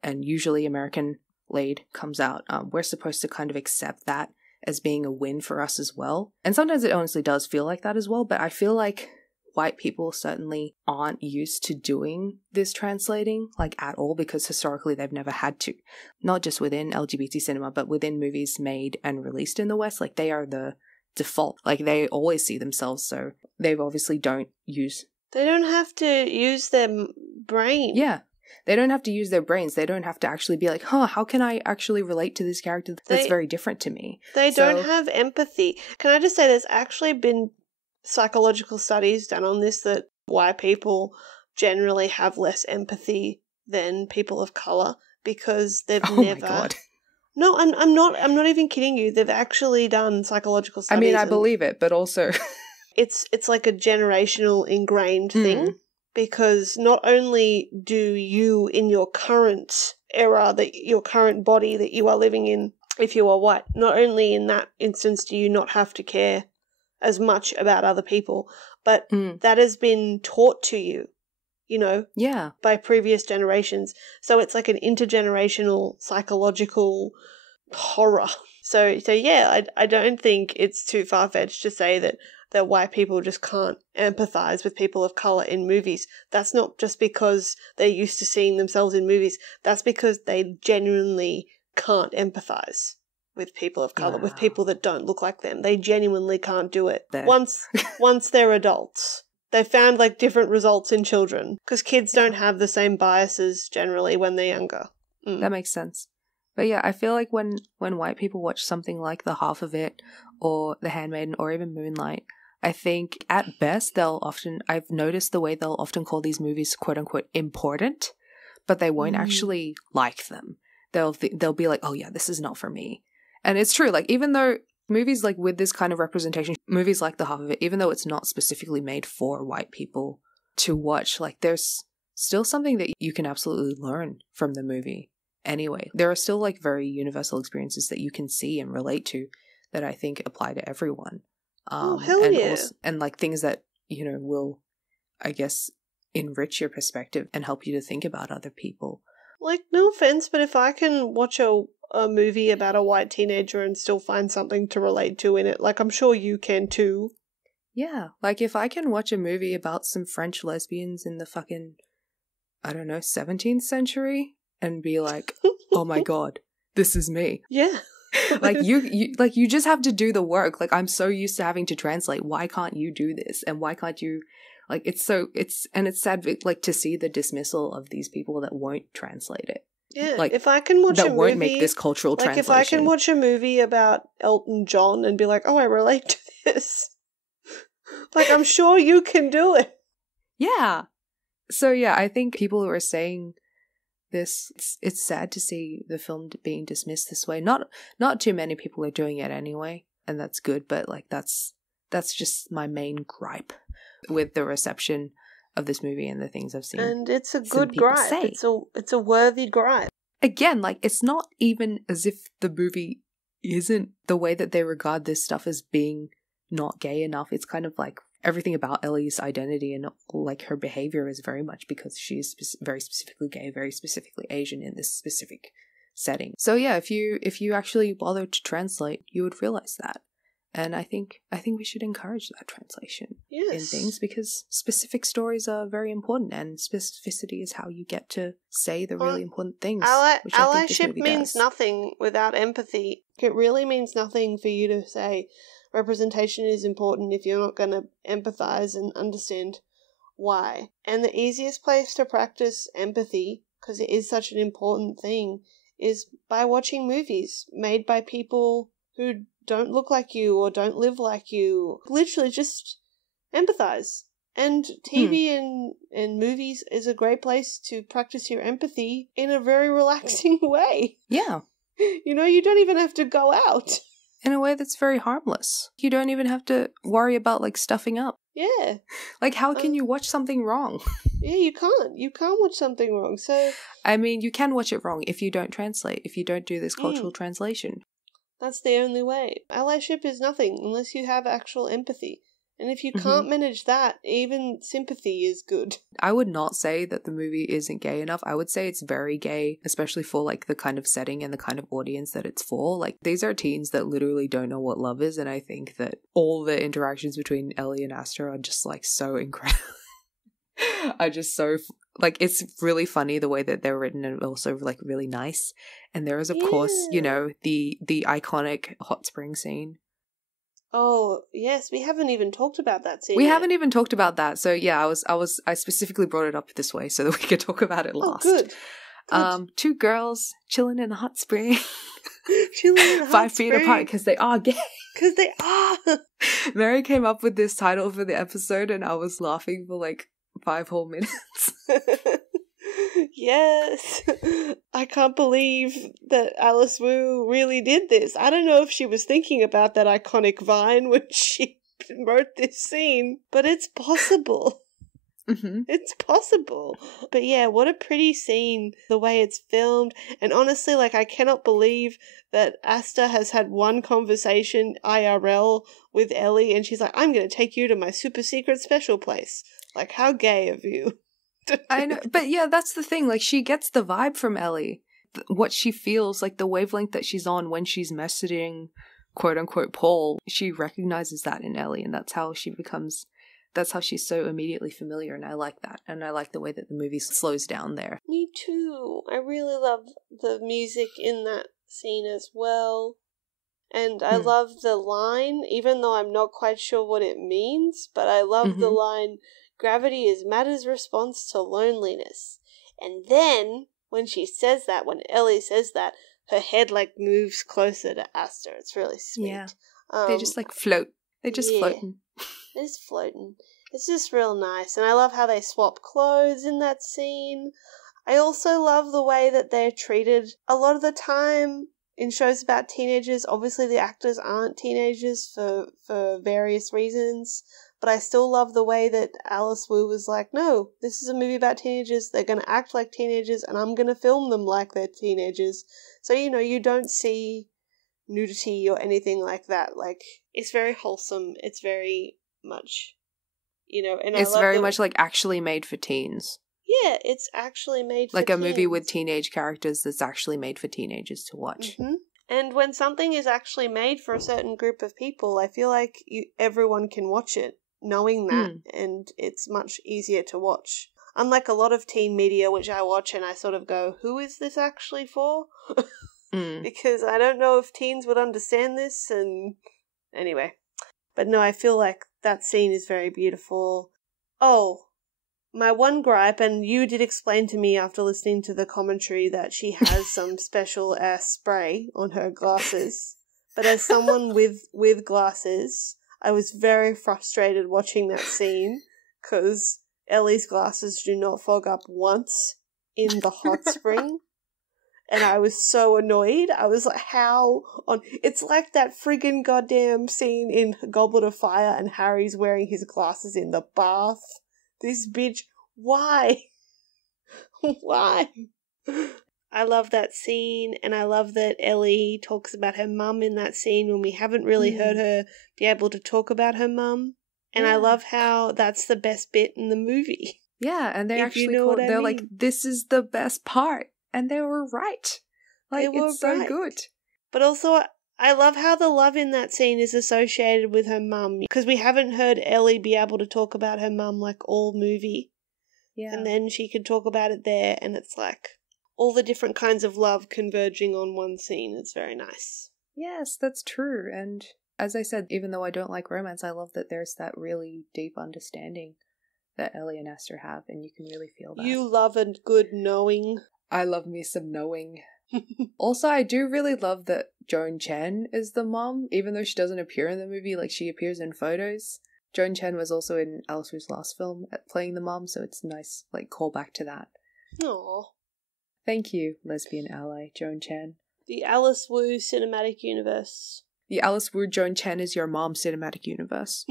and usually American lead comes out, we're supposed to kind of accept that as being a win for us as well. And sometimes it honestly does feel like that as well, but I feel like white people certainly aren't used to doing this translating like at all, because historically they've never had to. Not just within LGBT cinema, but within movies made and released in the West, like they are the default. Like they always see themselves, so they obviously don't use... They don't have to use their brain. Yeah. They don't have to use their brains. They don't have to actually be like, how can I actually relate to this character that's very different to me? They don't have empathy. Can I just say there's actually been psychological studies done on this, that white people generally have less empathy than people of color because they've never... my God. No, I'm not even kidding you. They've actually done psychological studies. I mean, I believe it, but also it's like a generational ingrained thing, because not only do you in your current era, that your current body that you are living in, if you are white, not only in that instance do you not have to care as much about other people, but that has been taught to you, you know, by previous generations. So it's like an intergenerational psychological horror. So yeah, I don't think it's too far-fetched to say that white people just can't empathize with people of color in movies. That's not just because they're used to seeing themselves in movies. That's because they genuinely can't empathize with people of color, with people that don't look like them. They genuinely can't do it. Once they're adults. They found like different results in children, because kids don't have the same biases generally when they're younger. That makes sense. But yeah, I feel like when white people watch something like The Half of It or The Handmaiden or even Moonlight, I think at best I've noticed the way they'll often call these movies quote unquote important, but they won't actually like them. They'll be like, oh yeah, this is not for me. And it's true, like even though movies like with this kind of representation, movies like The Half of It, even though it's not specifically made for white people to watch, like there's still something that you can absolutely learn from the movie anyway. There are still like very universal experiences that you can see and relate to that I think apply to everyone. And like things that, you know, will, I guess, enrich your perspective and help you to think about other people. Like, no offense, but if I can watch a movie about a white teenager and still find something to relate to in it, like I'm sure you can too. Yeah, like if I can watch a movie about some French lesbians in the fucking, I don't know, 17th century and be like, oh my God, this is me. Yeah. Like you just have to do the work. Like I'm so used to having to translate. Why can't you do this? And why can't you, like it's sad like to see the dismissal of these people that won't translate it. Yeah, like if I can watch a movie, that won't make this cultural translation. If I can watch a movie about Elton John and be like, oh, I relate to this. Like I'm sure you can do it. Yeah. So yeah, I think people who are saying this, it's sad to see the film being dismissed this way. Not too many people are doing it anyway, and that's good, but like that's just my main gripe with the reception of this movie and the things I've seen. And it's a good gripe. Say. It's a worthy gripe. Again, like it's not even as if the movie isn't the way that they regard this stuff as being not gay enough. It's kind of like everything about Ellie's identity and like her behavior is very much because she's very specifically gay, very specifically Asian in this specific setting. So yeah, if you actually bothered to translate, you would realize that. And I think we should encourage that translation in things, because specific stories are very important, and specificity is how you get to say the really important things. Allyship means nothing without empathy. It really means nothing for you to say representation is important if you're not going to empathize and understand why. And the easiest place to practice empathy, because it is such an important thing, is by watching movies made by people who don't look like you or don't live like you. Literally just empathize. And TV and movies is a great place to practice your empathy in a very relaxing way. Yeah. You know, you don't even have to go out. In a way that's very harmless. You don't even have to worry about, like, stuffing up. Yeah. Like, how can you watch something wrong? Yeah, you can't. You can't watch something wrong. So, I mean, you can watch it wrong if you don't translate, if you don't do this cultural translation. That's the only way. Allyship is nothing unless you have actual empathy. And if you can't manage that, even sympathy is good. I would not say that the movie isn't gay enough. I would say it's very gay, especially for, like, the kind of setting and the kind of audience that it's for. Like, these are teens that literally don't know what love is, and I think that all the interactions between Ellie and Asta are just, like, so incredible. Are just so, like, it's really funny the way that they're written, and also, like, really nice. And there is, of course, you know, the iconic hot spring scene. Oh, yes, we haven't even talked about that scene. We haven't even talked about that. So yeah, I specifically brought it up this way so that we could talk about it last. Oh, good. Two girls chilling in a hot spring. Chilling in a hot 5 spring. feet apart because they are gay. Because they are. Mary came up with this title for the episode and I was laughing for like 5 whole minutes. Yes. I can't believe that Alice Wu really did this. I don't know if she was thinking about that iconic vine when she wrote this scene, but it's possible. It's possible. But yeah, what a pretty scene, the way it's filmed. And honestly, like, I cannot believe that Asta has had one conversation IRL with Ellie and she's like, I'm going to take you to my super secret special place. Like, how gay of you. I know, but yeah, that's the thing. Like, she gets the vibe from Ellie. What she feels, like the wavelength that she's on when she's messaging quote unquote Paul, she recognizes that in Ellie, and that's how she's so immediately familiar, and I like that. And I like the way that the movie slows down there. Me too. I really love the music in that scene as well. And I love the line, even though I'm not quite sure what it means, but I love the line, gravity is matter's response to loneliness. And then, when she says that, when Ellie says that, her head, like, moves closer to Asta. It's really sweet. Yeah. They just, like, float. They're just floating. They're just floating. It's just real nice. And I love how they swap clothes in that scene. I also love the way that they're treated. A lot of the time in shows about teenagers, obviously the actors aren't teenagers for various reasons, but I still love the way that Alice Wu was like, no, this is a movie about teenagers, they're going to act like teenagers, and I'm going to film them like they're teenagers. So, you know, you don't see nudity or anything like that. Like, it's very wholesome, it's very much, you know, and it's very much like actually made for teens. Yeah, it's actually made for like teens. A movie with teenage characters that's actually made for teenagers to watch. And when something is actually made for a certain group of people, I feel like everyone can watch it knowing that, and it's much easier to watch. Unlike a lot of teen media, which I watch and I sort of go, who is this actually for? Because I don't know if teens would understand this, and anyway. But no, I feel like that scene is very beautiful. Oh, my one gripe, and you did explain to me after listening to the commentary that she has some special ass spray on her glasses. But as someone with glasses, I was very frustrated watching that scene because Ellie's glasses do not fog up once in the hot spring. And I was so annoyed. I was like, how on... It's like that friggin' goddamn scene in Goblet of Fire and Harry's wearing his glasses in the bath. This bitch, why? Why? I love that scene, and I love that Ellie talks about her mum in that scene when we haven't really heard her be able to talk about her mum. And I love how that's the best bit in the movie. Yeah, and they actually they're like, this is the best part. And they were right. Like, it's so good. But also, I love how the love in that scene is associated with her mum. Because we haven't heard Ellie be able to talk about her mum like all movie. Yeah. And then she could talk about it there, and it's like all the different kinds of love converging on one scene. It's very nice. Yes, that's true. And as I said, even though I don't like romance, I love that there's that really deep understanding that Ellie and Esther have, and you can really feel that. You love a good knowing. I love me some knowing. Also, I do really love that Joan Chen is the mom, even though she doesn't appear in the movie, like she appears in photos. Joan Chen was also in Alice's last film playing the mom, so it's nice, like, call back to that. Aww. Thank you, lesbian ally, Joan Chen. The Alice Wu cinematic universe. The Alice Wu Joan Chen is your mom cinematic universe.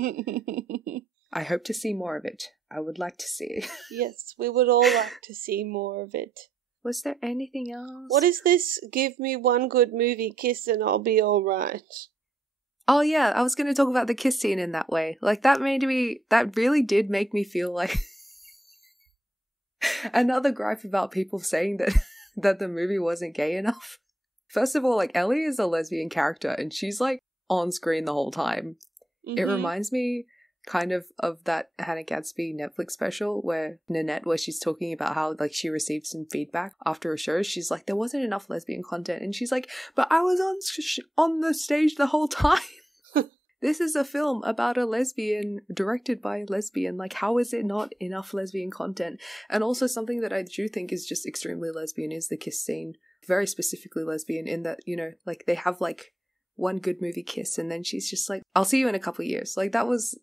I hope to see more of it. I would like to see. Yes, we would all like to see more of it. Was there anything else? What is this? Give me one good movie kiss and I'll be alright. Oh yeah, I was going to talk about the kiss scene in that way. Like, that really did make me feel like another gripe about people saying that the movie wasn't gay enough. First of all, like, Ellie is a lesbian character and she's like on screen the whole time. Mm-hmm. It reminds me kind of that Hannah Gadsby Netflix special where she's talking about how, like, she received some feedback after a show. She's like, there wasn't enough lesbian content, and she's like, but I was on the stage the whole time. This is a film about a lesbian, directed by a lesbian. Like, how is it not enough lesbian content? And also something that I do think is just extremely lesbian is the kiss scene. Very specifically lesbian in that, you know, like, they have like one good movie kiss and then she's just like, I'll see you in a couple of years. Like, that was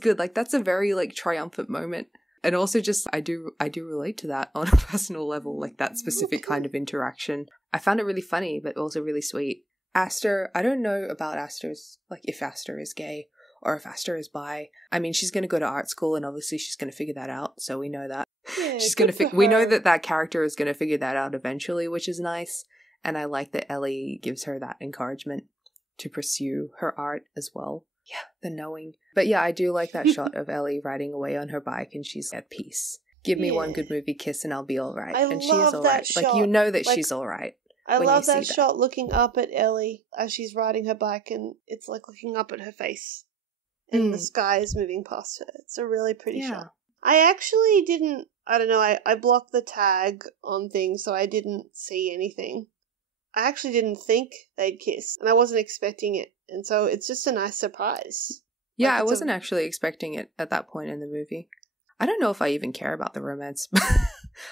good. Like, that's a very like triumphant moment. And also just I do relate to that on a personal level, like that specific kind of interaction. I found it really funny but also really sweet. Aster, I don't know about Aster's, like, if Aster is gay or if Aster is bi. I mean, she's going to go to art school and obviously she's going to figure that out, so we know that. Yeah, she's going to we know that character is going to figure that out eventually, which is nice. And I like that Ellie gives her that encouragement to pursue her art as well. Yeah, the knowing. But yeah, I do like that shot of Ellie riding away on her bike and she's at peace. Give me one good movie kiss and I'll be all right. And she is all right. Like, you know that she's all right. I love that shot looking up at Ellie as she's riding her bike, and it's like looking up at her face and the sky is moving past her. It's a really pretty shot. I actually didn't, I don't know, I blocked the tag on things so I didn't see anything. I actually didn't think they'd kiss and I wasn't expecting it, and so it's just a nice surprise. Yeah, like, I wasn't actually expecting it at that point in the movie. I don't know if I even care about the romance.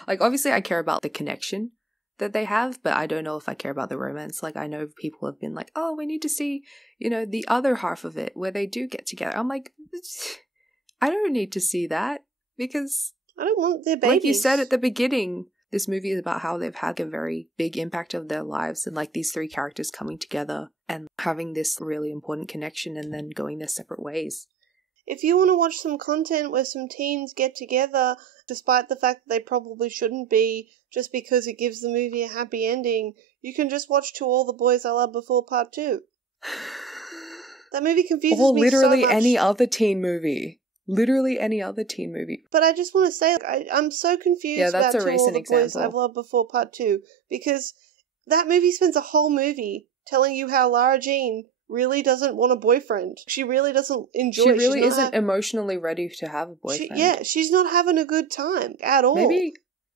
Like, obviously I care about the connection that they have, but I don't know if I care about the romance. Like, I know people have been like, oh, we need to see, you know, the other half of it where they do get together. I'm like, I don't need to see that because I don't want their babies. Like you said at the beginning, this movie is about how they've had a very big impact of their lives and like these three characters coming together and having this really important connection and then going their separate ways. If you want to watch some content where some teens get together, despite the fact that they probably shouldn't be, just because it gives the movie a happy ending, you can just watch To All the Boys I Loved Before Part 2. That movie confuses me so much. Or literally any other teen movie. Literally any other teen movie. But I just want to say, I'm so confused about To All the Boys I've Loved Before Part 2, because that movie spends a whole movie telling you how Lara Jean really doesn't want a boyfriend. She really doesn't enjoy. She really isn't emotionally ready to have a boyfriend. She's not having a good time at all.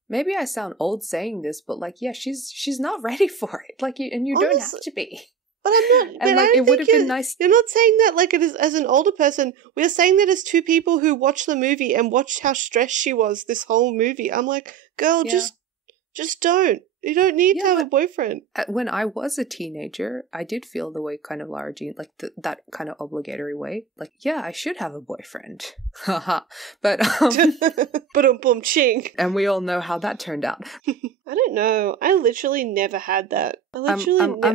Maybe I sound old saying this, but like, yeah, she's not ready for it. Like, and you don't have to be. But I'm not. But like, it would have been nice. You're not saying that like it is as an older person. We're saying that as two people who watched the movie and watched how stressed she was this whole movie. I'm like, girl, just don't. You don't need to have a boyfriend. When I was a teenager, I did feel the way kind of Lara Jean, like that kind of obligatory way. Like, yeah, I should have a boyfriend. Haha. But boom ching. And we all know how that turned out. I don't know. I literally never had that. I'm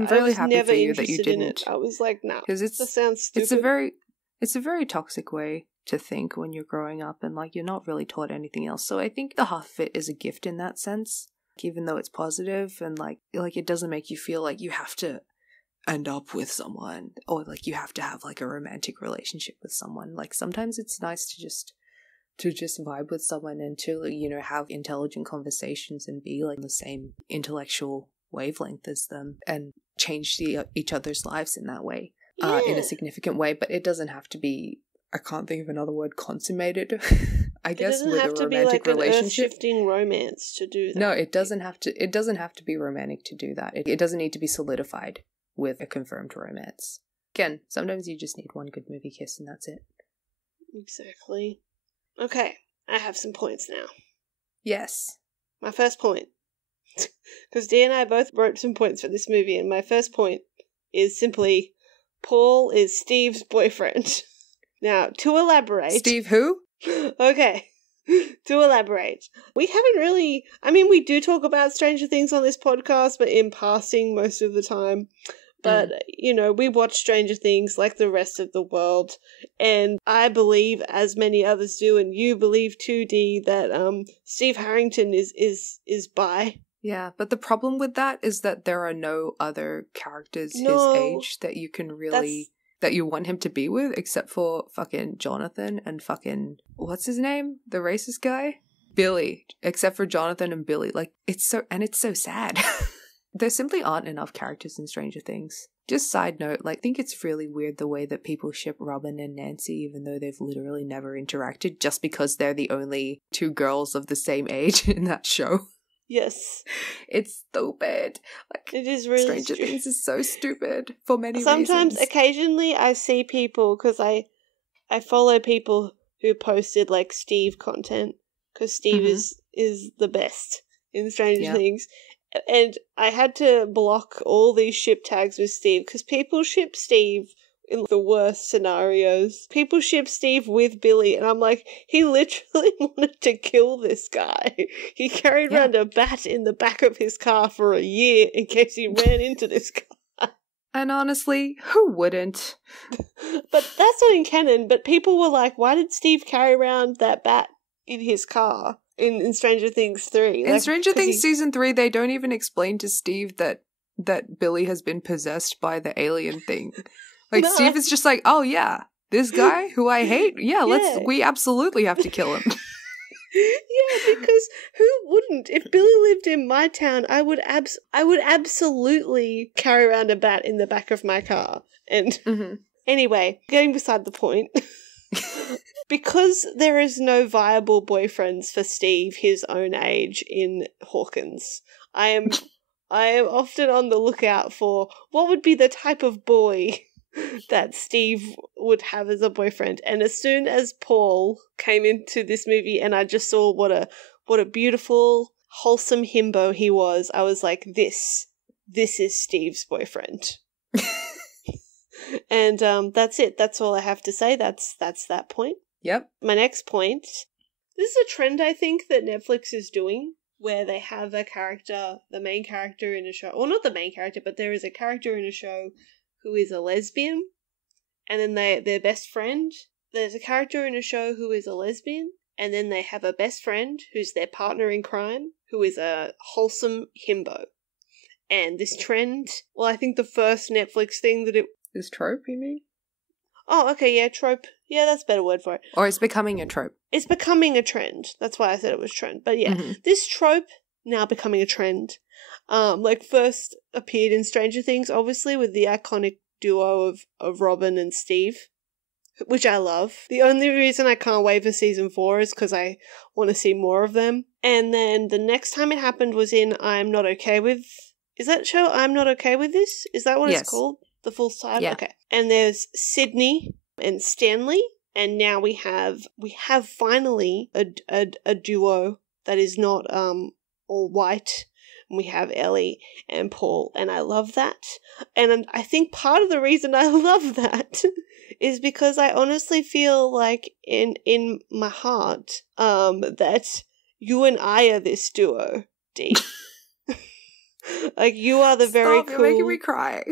really happy for you that you didn't. I was like, no, because that sounds stupid. It's a very toxic way to think when you're growing up, and like you're not really taught anything else. So I think the half of it is a gift in that sense. Even though it's positive and like it doesn't make you feel like you have to end up with someone or like you have to have like a romantic relationship with someone. Like sometimes it's nice to just vibe with someone and to, you know, have intelligent conversations and be like the same intellectual wavelength as them and change each other's lives in that way, in a significant way. But it doesn't have to be, I can't think of another word, consummated. I guess with a romantic relationship. It doesn't have to be like an earth-shifting romance to do that. No, it doesn't have to. It doesn't have to be romantic to do that. It doesn't need to be solidified with a confirmed romance. Again, sometimes you just need one good movie kiss and that's it. Exactly. Okay, I have some points now. Yes. My first point. Because Dee and I both wrote some points for this movie, and my first point is simply Paul is Steve's boyfriend. Now, to elaborate... Steve who? Okay. To elaborate, we haven't really... I mean, we do talk about Stranger Things on this podcast, but in passing most of the time. But, you know, we watch Stranger Things like the rest of the world. And I believe, as many others do, and you believe too, Dee, that Steve Harrington is bi. Yeah, but the problem with that is that there are no other characters his age that you can really... that you want him to be with, except for fucking Jonathan and fucking... what's his name? The racist guy? Billy. Except for Jonathan and Billy. Like, it's so sad. There simply aren't enough characters in Stranger Things. Just side note, like, I think it's really weird the way that people ship Robin and Nancy, even though they've literally never interacted, just because they're the only two girls of the same age in that show. Yes. It's stupid. Like, it is really Stranger Things is so stupid for many reasons. Sometimes, occasionally, I see people, because I follow people who posted, like, Steve content, because Steve is the best in Stranger Things. And I had to block all these ship tags with Steve, because people ship Steve in the worst scenarios. People ship Steve with Billy, and I'm like, he literally wanted to kill this guy. He carried around a bat in the back of his car for a year in case he ran into this guy. And honestly, who wouldn't? But that's not in canon, but people were like, why did Steve carry around that bat in his car in Stranger Things 3? In Stranger Things Season 3, they don't even explain to Steve that Billy has been possessed by the alien thing. Like, no. Steve is just like, oh yeah, this guy who I hate, we absolutely have to kill him. Yeah, because who wouldn't? If Billy lived in my town, I would absolutely carry around a bat in the back of my car. And anyway, getting beside the point, because there is no viable boyfriends for Steve his own age in Hawkins, I am often on the lookout for what would be the type of boy that Steve would have as a boyfriend. And as soon as Paul came into this movie and I just saw what a beautiful, wholesome himbo he was, I was like, this is Steve's boyfriend. And that's it. That's all I have to say. That's that point. Yep. My next point. This is a trend I think that Netflix is doing, where they have a character, the main character in a show, or not the main character, but there is a character in a show who is a lesbian, and then their best friend. There's a character in a show who is a lesbian, and then they have a best friend who's their partner in crime, who is a wholesome himbo. And this trend, well, I think the first Netflix thing that it... Is trope, you mean? Oh, okay, yeah, trope. Yeah, that's a better word for it. Or it's becoming a trope. It's becoming a trend. That's why I said it was trend. But yeah, this trope now becoming a trend. Like first appeared in Stranger Things, obviously, with the iconic duo of Robin and Steve, which I love. The only reason I can't wait for season 4 is because I want to see more of them. And then the next time it happened was in I'm Not Okay With... Is that show I'm Not Okay With This? Is that what it's called? The full title? Yeah. Okay. And there's Sydney and Stanley, and now we have finally a duo that is not all white. We have Ellie and Paul, and I love that. And I think part of the reason I love that is because I honestly feel like in my heart that you and I are this duo, Dee. Like, you are the very cool... You're making me cry.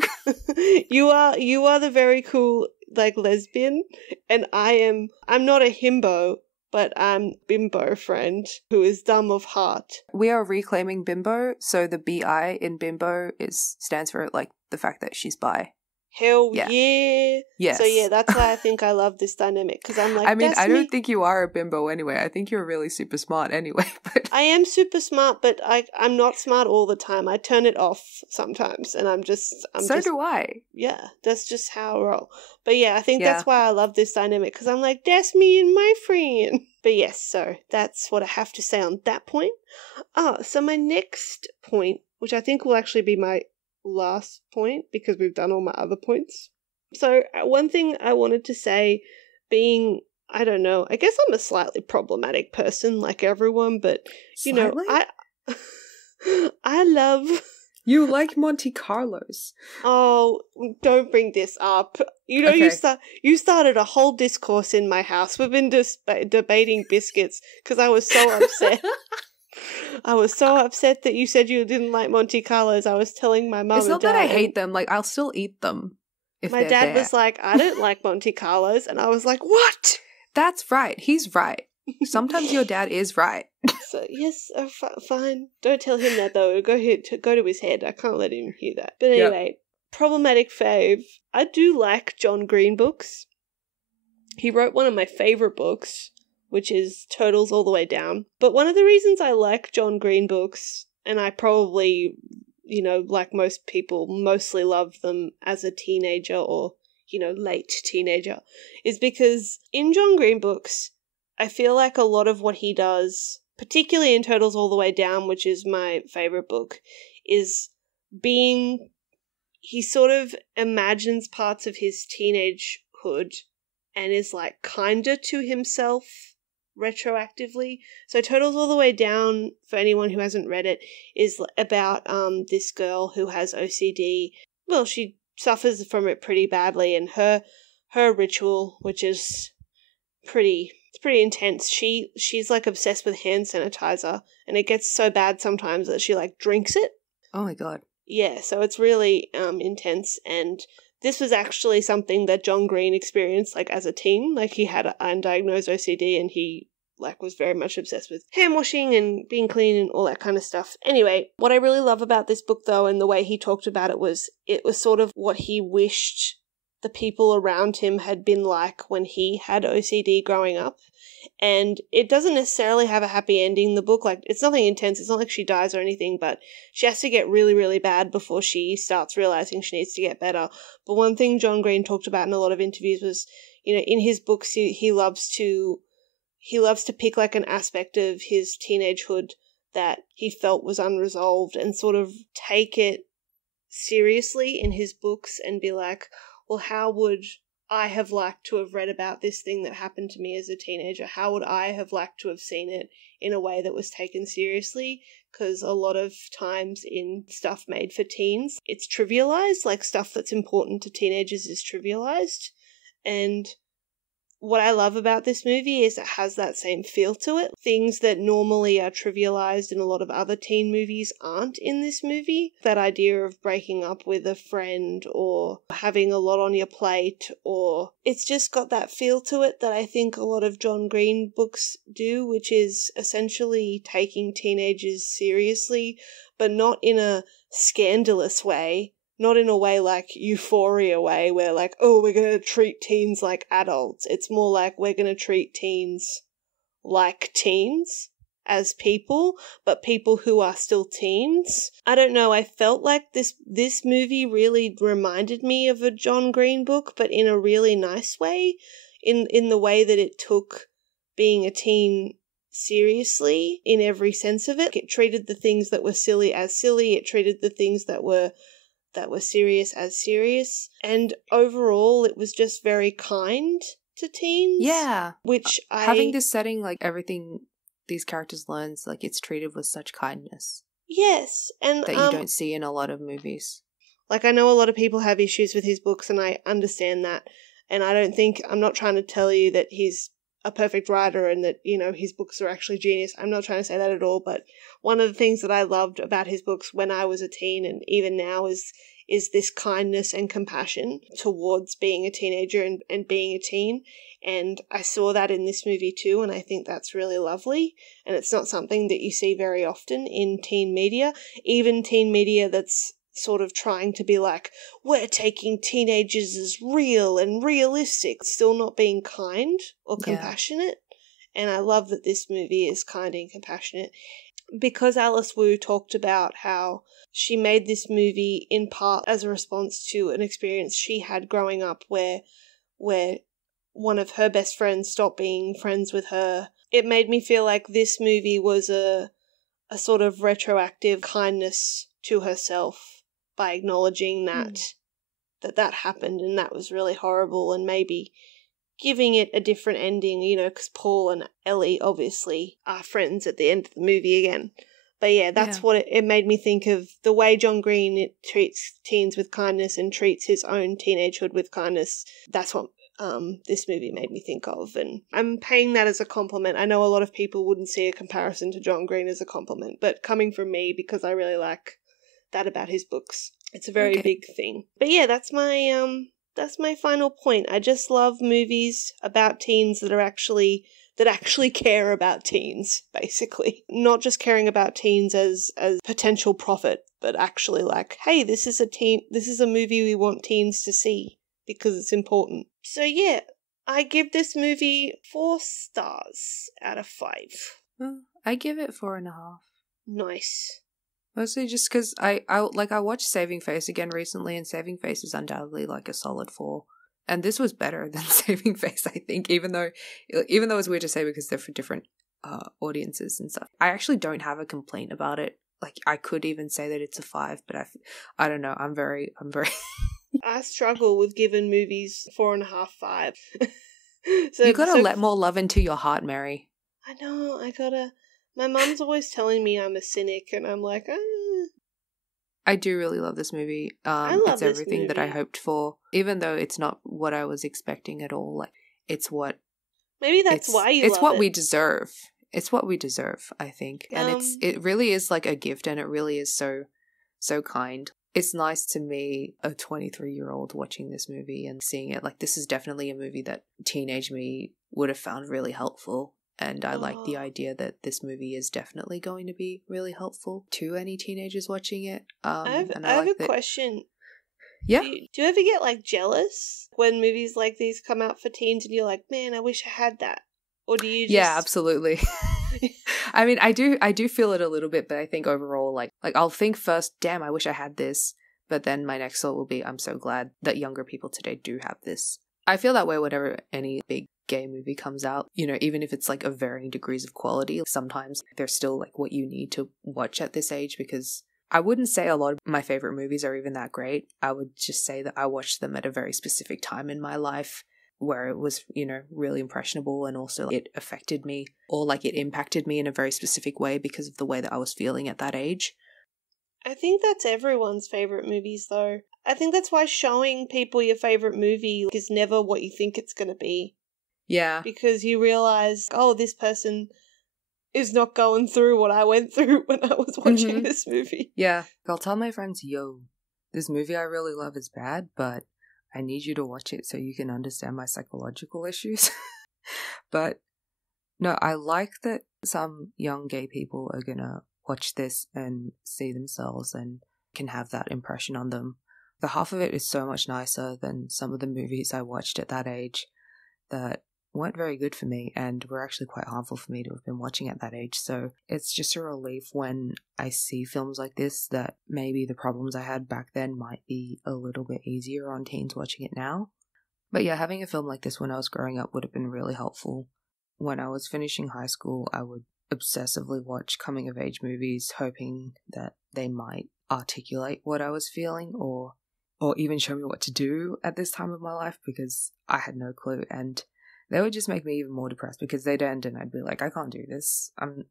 You are the very cool, like, lesbian, and I'm not a himbo, but I'm bimbo friend who is dumb of heart. We are reclaiming bimbo, so the BI in bimbo stands for, like, the fact that she's bi. Hell yeah. Yes. So yeah, that's why I think I love this dynamic, because I'm like, I mean, I don't think you are a bimbo anyway. I think you're really super smart anyway. But I am super smart, but I'm not smart all the time. I turn it off sometimes, and I'm so do I. Yeah, that's just how I roll. But yeah, I think that's why I love this dynamic, because I'm like, that's me and my friend. But yes, so that's what I have to say on that point. So my next point, which I think will actually be my last point because we've done all my other points. So one thing I wanted to say, being, I don't know, I guess I'm a slightly problematic person like everyone, but you know, I love... You like Monte Carlos. Oh, don't bring this up. You know, Okay. you started a whole discourse in my house. We've been debating biscuits because I was so upset. I was so upset that you said you didn't like Monte Carlos. I was telling my mum It's and not dad. that I hate them. Like, I'll still eat them if my they're dad there. was like, I don't like Monte Carlos. And I was like, what? That's right. He's right. Sometimes your dad is right. So, yes, fine. Don't tell him that, though. Go to his head. I can't let him hear that. But anyway, problematic fave. I do like John Green books. He wrote one of my favourite books, which is Turtles All the Way Down. But one of the reasons I like John Green books, and I probably, you know, like most people, mostly loved them as a teenager or, you know, late teenager, is because in John Green books, I feel like a lot of what he does, particularly in Turtles All the Way Down, which is my favourite book, is he sort of imagines parts of his teenagehood and is like kinder to himself retroactively. So Turtles All the Way Down, for anyone who hasn't read it, is about this girl who has OCD. Well, she suffers from it pretty badly, and her ritual, which is pretty intense. She's like obsessed with hand sanitizer, and it gets so bad sometimes that she like drinks it. Oh my god. Yeah, so it's really intense, and this was actually something that John Green experienced like as a teen. Like he had undiagnosed OCD, and he like was very much obsessed with hand washing and being clean and all that kind of stuff. Anyway, what I really love about this book though, and the way he talked about it was sort of what he wished the people around him had been like when he had OCD growing up. And it doesn't necessarily have a happy ending, the book. Like, it's nothing intense. It's not like she dies or anything, but she has to get really, really bad before she starts realizing she needs to get better. But one thing John Green talked about in a lot of interviews was, you know, in his books, he loves to pick like an aspect of his teenagehood that he felt was unresolved and sort of take it seriously in his books and be like, well, how would I have liked to have read about this thing that happened to me as a teenager? How would I have liked to have seen it in a way that was taken seriously? Because a lot of times in stuff made for teens, it's trivialized, like stuff that's important to teenagers is trivialized. And what I love about this movie is it has that same feel to it. Things that normally are trivialized in a lot of other teen movies aren't in this movie. That idea of breaking up with a friend or having a lot on your plate, or it's just got that feel to it that I think a lot of John Green books do, which is essentially taking teenagers seriously, but not in a scandalous way. Not in a way like Euphoria way where like, oh, we're going to treat teens like adults. It's more like we're going to treat teens like teens as people, but people who are still teens. I don't know, I felt like this movie really reminded me of a John Green book, but in a really nice way, in the way that it took being a teen seriously in every sense of it. It treated the things that were silly as silly. It treated the things that were serious as serious, and overall it was just very kind to teens. Yeah. Which having this setting, like everything these characters learns, like it's treated with such kindness. Yes, and that you don't see in a lot of movies. Like, I know a lot of people have issues with his books, and I understand that, and I'm not trying to tell you that he's a perfect writer and that, you know, his books are actually genius. I'm not trying to say that at all, but one of the things that I loved about his books when I was a teen and even now is this kindness and compassion towards being a teenager and being a teen. And I saw that in this movie too, and I think that's really lovely. And it's not something that you see very often in teen media, even teen media that's sort of trying to be like, we're taking teenagers as real and realistic, still not being kind or compassionate. And I love that this movie is kind and compassionate. Because Alice Wu talked about how she made this movie in part as a response to an experience she had growing up where one of her best friends stopped being friends with her. It made me feel like this movie was a sort of retroactive kindness to herself by acknowledging that happened and that was really horrible, and maybe giving it a different ending, you know, because Paul and Ellie obviously are friends at the end of the movie again. But yeah, that's Yeah. what it made me think of, the way John Green treats teens with kindness and treats his own teenagehood with kindness. That's what this movie made me think of, and I'm paying that as a compliment. I know a lot of people wouldn't see a comparison to John Green as a compliment, but coming from me, because I really like that about his books, it's a very big thing. But yeah, that's my final point. I just love movies about teens that actually care about teens, basically. Not just caring about teens as potential profit, but actually like, hey, this is a movie we want teens to see because it's important. So yeah, I give this movie 4 stars out of 5. I give it 4.5. Nice. Mostly just because I watched Saving Face again recently, and Saving Face is undoubtedly like a solid 4. And this was better than Saving Face, I think, even though it's weird to say because they're for different audiences and stuff. I actually don't have a complaint about it. Like, I could even say that it's a 5, but I don't know. I'm very. I struggle with giving movies 4.5, 5. You gotta let more love into your heart, Mary. I know. My mum's always telling me I'm a cynic, and I'm like, I do really love this movie. I love it's everything that I hoped for, even though it's not what I was expecting at all. Like, it's what. Maybe that's why you. It's love what it. we deserve. It's what we deserve, I think, and it really is like a gift, and it really is so kind. It's nice to me, a 23-year-old, watching this movie and seeing it. Like, this is definitely a movie that teenage me would have found really helpful. And I like the idea that this movie is definitely going to be really helpful to any teenagers watching it. I have a question. Yeah. Do you ever get like jealous when movies like these come out for teens and you're like, man, I wish I had that? Or do you just... Yeah, absolutely. I mean, I do feel it a little bit, but I think overall, like I'll think first, damn, I wish I had this. But then my next thought will be, I'm so glad that younger people today do have this. I feel that way whenever any big gay movie comes out, you know, even if it's like of varying degrees of quality, sometimes they're still like what you need to watch at this age, because I wouldn't say a lot of my favorite movies are even that great. I would just say that I watched them at a very specific time in my life where it was, you know, really impressionable, and also it affected me, or like it impacted me in a very specific way because of the way that I was feeling at that age. I think that's everyone's favorite movies, though. I think that's why showing people your favorite movie is never what you think it's going to be. Yeah. Because you realize, oh, this person is not going through what I went through when I was watching this movie. Yeah. I'll tell my friends, yo, this movie I really love is bad, but I need you to watch it so you can understand my psychological issues. But no, I like that some young gay people are gonna watch this and see themselves and can have that impression on them. The half of it is so much nicer than some of the movies I watched at that age that weren't very good for me and were actually quite harmful for me to have been watching at that age. So it's just a relief when I see films like this that maybe the problems I had back then might be a little bit easier on teens watching it now. But yeah, having a film like this when I was growing up would have been really helpful. When I was finishing high school, I would obsessively watch coming-of-age movies, hoping that they might articulate what I was feeling or even show me what to do at this time of my life, because I had no clue, and they would just make me even more depressed because they'd end and I'd be like, I can't do this. I'm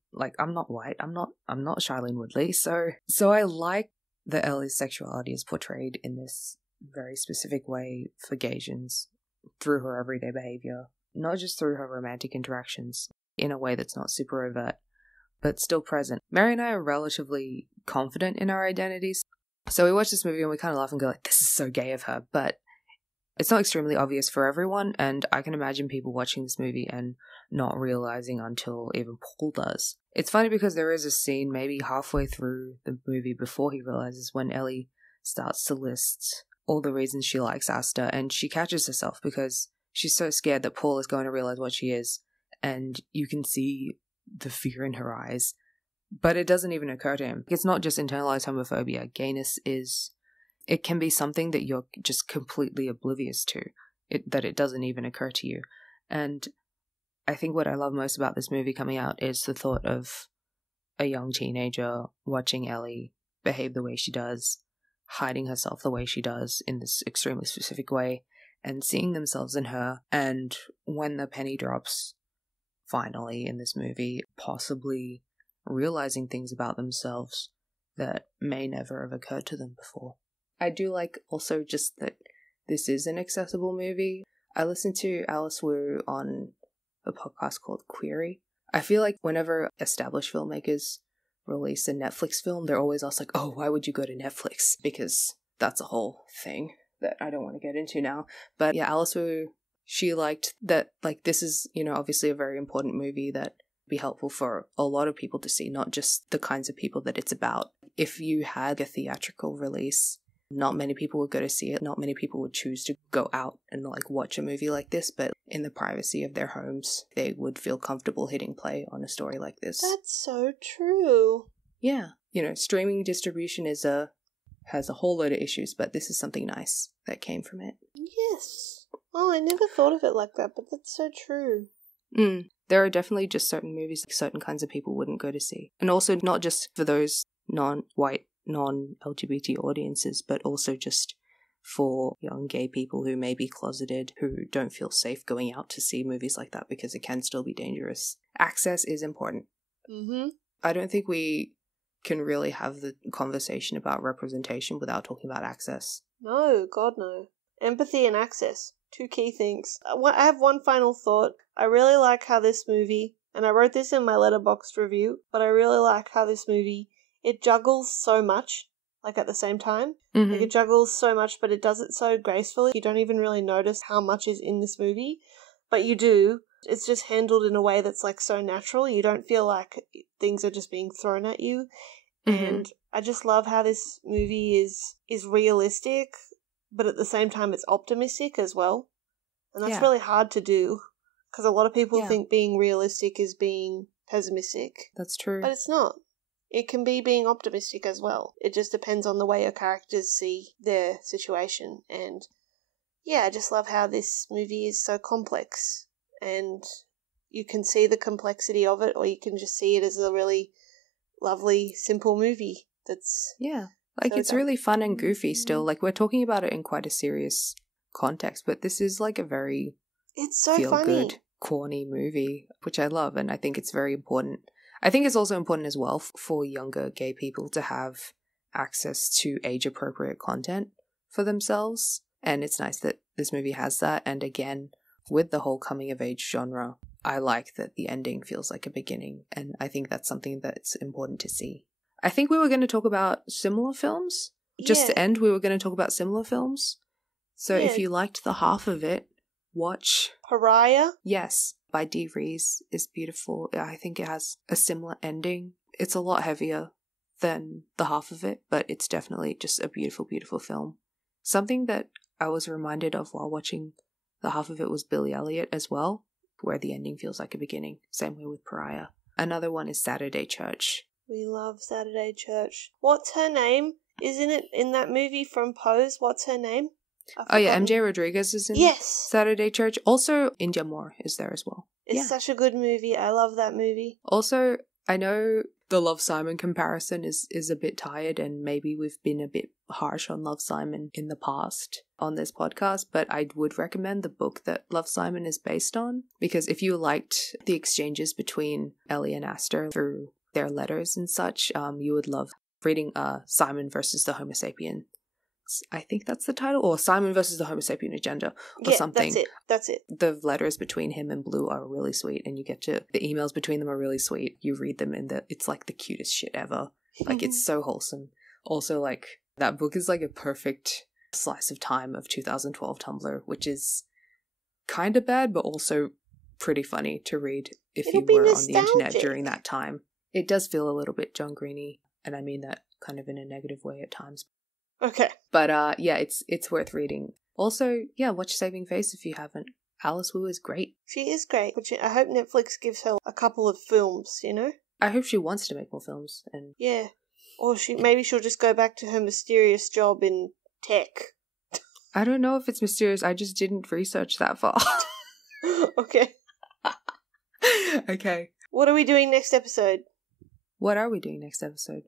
not white. I'm not Shailene Woodley. So I like that Ellie's sexuality is portrayed in this very specific way for Gaysians through her everyday behavior, not just through her romantic interactions, in a way that's not super overt, but still present. Mary and I are relatively confident in our identities, so we watch this movie and we kind of laugh and go like, this is so gay of her, but it's not extremely obvious for everyone, and I can imagine people watching this movie and not realizing until even Paul does. It's funny because there is a scene maybe halfway through the movie before he realizes, when Ellie starts to list all the reasons she likes Asta, and she catches herself because she's so scared that Paul is going to realize what she is, and you can see the fear in her eyes. But it doesn't even occur to him. It's not just internalized homophobia. Gayness it can be something that you're just completely oblivious to, that it doesn't even occur to you. And I think what I love most about this movie coming out is the thought of a young teenager watching Ellie behave the way she does, hiding herself the way she does in this extremely specific way, and seeing themselves in her. And when the penny drops, finally, in this movie, possibly realizing things about themselves that may never have occurred to them before. I do like also just that this is an accessible movie. I listened to Alice Wu on a podcast called Query. I feel like whenever established filmmakers release a Netflix film, they're always asked like, oh, why would you go to Netflix? Because that's a whole thing that I don't want to get into now. But yeah, Alice Wu, she liked that, like, this is, you know, obviously a very important movie that be helpful for a lot of people to see, not just the kinds of people that it's about. If you had a theatrical release, not many people would go to see it. Not many people would choose to go out and like watch a movie like this, but in the privacy of their homes, they would feel comfortable hitting play on a story like this. That's so true. Yeah. You know, streaming distribution has a whole load of issues, but this is something nice that came from it. Yes. Oh, I never thought of it like that, but that's so true. There are definitely just certain movies certain kinds of people wouldn't go to see. And also not just for those non-white, non-LGBT audiences, but also just for young gay people who may be closeted, who don't feel safe going out to see movies like that because it can still be dangerous. Access is important. I don't think we can really have the conversation about representation without talking about access. No, God no. Empathy and access. Two key things. I have one final thought. I really like how this movie, and I wrote this in my Letterboxd review, but I really like how this movie, it juggles so much, like at the same time. Like it juggles so much, but it does it so gracefully. You don't even really notice how much is in this movie, but you do. It's just handled in a way that's like so natural. You don't feel like things are just being thrown at you. And I just love how this movie is realistic, but at the same time it's optimistic as well. And that's really hard to do, because a lot of people think being realistic is being pessimistic. That's true. But it's not. It can be being optimistic as well. It just depends on the way your characters see their situation. And yeah, I just love how this movie is so complex. And you can see the complexity of it, or you can just see it as a really lovely, simple movie that's... Yeah, like so it's really fun and goofy still. Like, we're talking about it in quite a serious context, but this is like a very... It's so feel-good, funny. corny movie, which I love, and I think it's very important. I think it's also important as well for younger gay people to have access to age-appropriate content for themselves, and it's nice that this movie has that. And again, with the whole coming-of-age genre, I like that the ending feels like a beginning, and I think that's something that's important to see. I think we were going to talk about similar films. Just to end, we were going to talk about similar films. So if you liked the half of it, watch Pariah. Yes, by Dee Rees is beautiful. I think it has a similar ending. It's a lot heavier than the half of it, but it's definitely just a beautiful, beautiful film. Something that I was reminded of while watching the half of it was Billy Elliot as well, where the ending feels like a beginning. Same way with Pariah. Another one is Saturday Church. We love Saturday Church. What's her name? Isn't it in that movie from Pose? What's her name? Oh yeah, MJ Rodriguez is in Saturday Church. Also, India Moore is there as well. It's such a good movie. I love that movie. Also, I know the Love Simon comparison is a bit tired, and maybe we've been a bit harsh on Love Simon in the past on this podcast, but I would recommend the book that Love Simon is based on, because if you liked the exchanges between Ellie and Aster through their letters and such, you would love reading Simon versus the Homo sapien. I think that's the title, or Simon versus the Homo sapien agenda, or something. That's it. The letters between him and Blue are really sweet, and the emails between them are really sweet. You read them and it's like the cutest shit ever. Like, it's so wholesome. Also, like, that book is like a perfect slice of time of 2012 Tumblr, which is kind of bad, but also pretty funny to read if you were on the internet during that time. It does feel a little bit John Greeny, and I mean that kind of in a negative way at times. Okay. But yeah, it's worth reading. Also, yeah, watch Saving Face if you haven't. Alice Wu is great. She is great. I hope Netflix gives her a couple of films, you know? I hope she wants to make more films. And yeah. Or maybe she'll just go back to her mysterious job in tech. I don't know if it's mysterious. I just didn't research that far. Okay. Okay. What are we doing next episode? What are we doing next episode?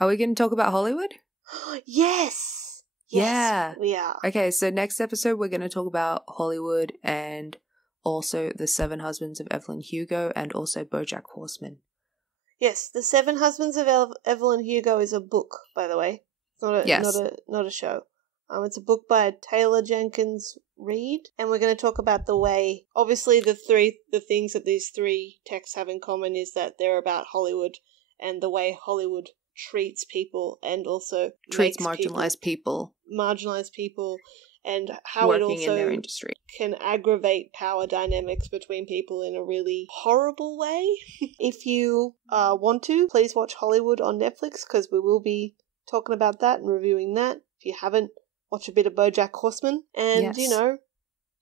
Are we going to talk about Hollywood? Yes! Yeah. We are. Okay, so next episode we're going to talk about Hollywood, and also The Seven Husbands of Evelyn Hugo, and also BoJack Horseman. Yes, The Seven Husbands of Evelyn Hugo is a book, by the way. It's not a show. It's a book by Taylor Jenkins Reid, and we're going to talk about the way. Obviously, the things that these three texts have in common is that they're about Hollywood and the way Hollywood treats people, and also treats marginalized people, and how working it also in their industry can aggravate power dynamics between people in a really horrible way. If you want to, please watch Hollywood on Netflix, because we will be talking about that and reviewing that. If you haven't, watch a bit of BoJack Horseman. And, yes.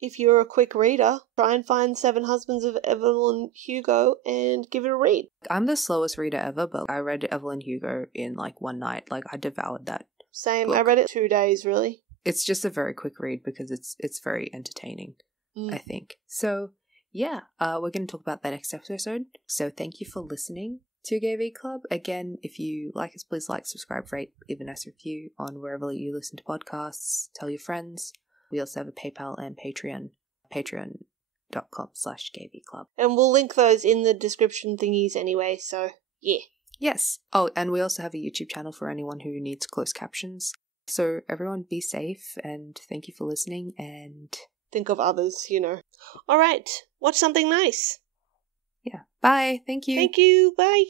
If you're a quick reader, try and find Seven Husbands of Evelyn Hugo and give it a read. I'm the slowest reader ever, but I read Evelyn Hugo in one night. I devoured that. Same. Book. I read it 2 days, really. It's just a very quick read because it's very entertaining, I think. So, yeah, we're going to talk about that next episode. So thank you for listening to GayV Club. Again, if you like us, please like, subscribe, rate, leave a nice review on wherever you listen to podcasts. Tell your friends. We also have a PayPal and Patreon, patreon.com/GayV Club. And we'll link those in the description thingies anyway, so yeah. Yes. Oh, and we also have a YouTube channel for anyone who needs closed captions. So everyone be safe, and thank you for listening, and think of others, All right, watch something nice. Yeah. Bye. Thank you. Thank you. Bye.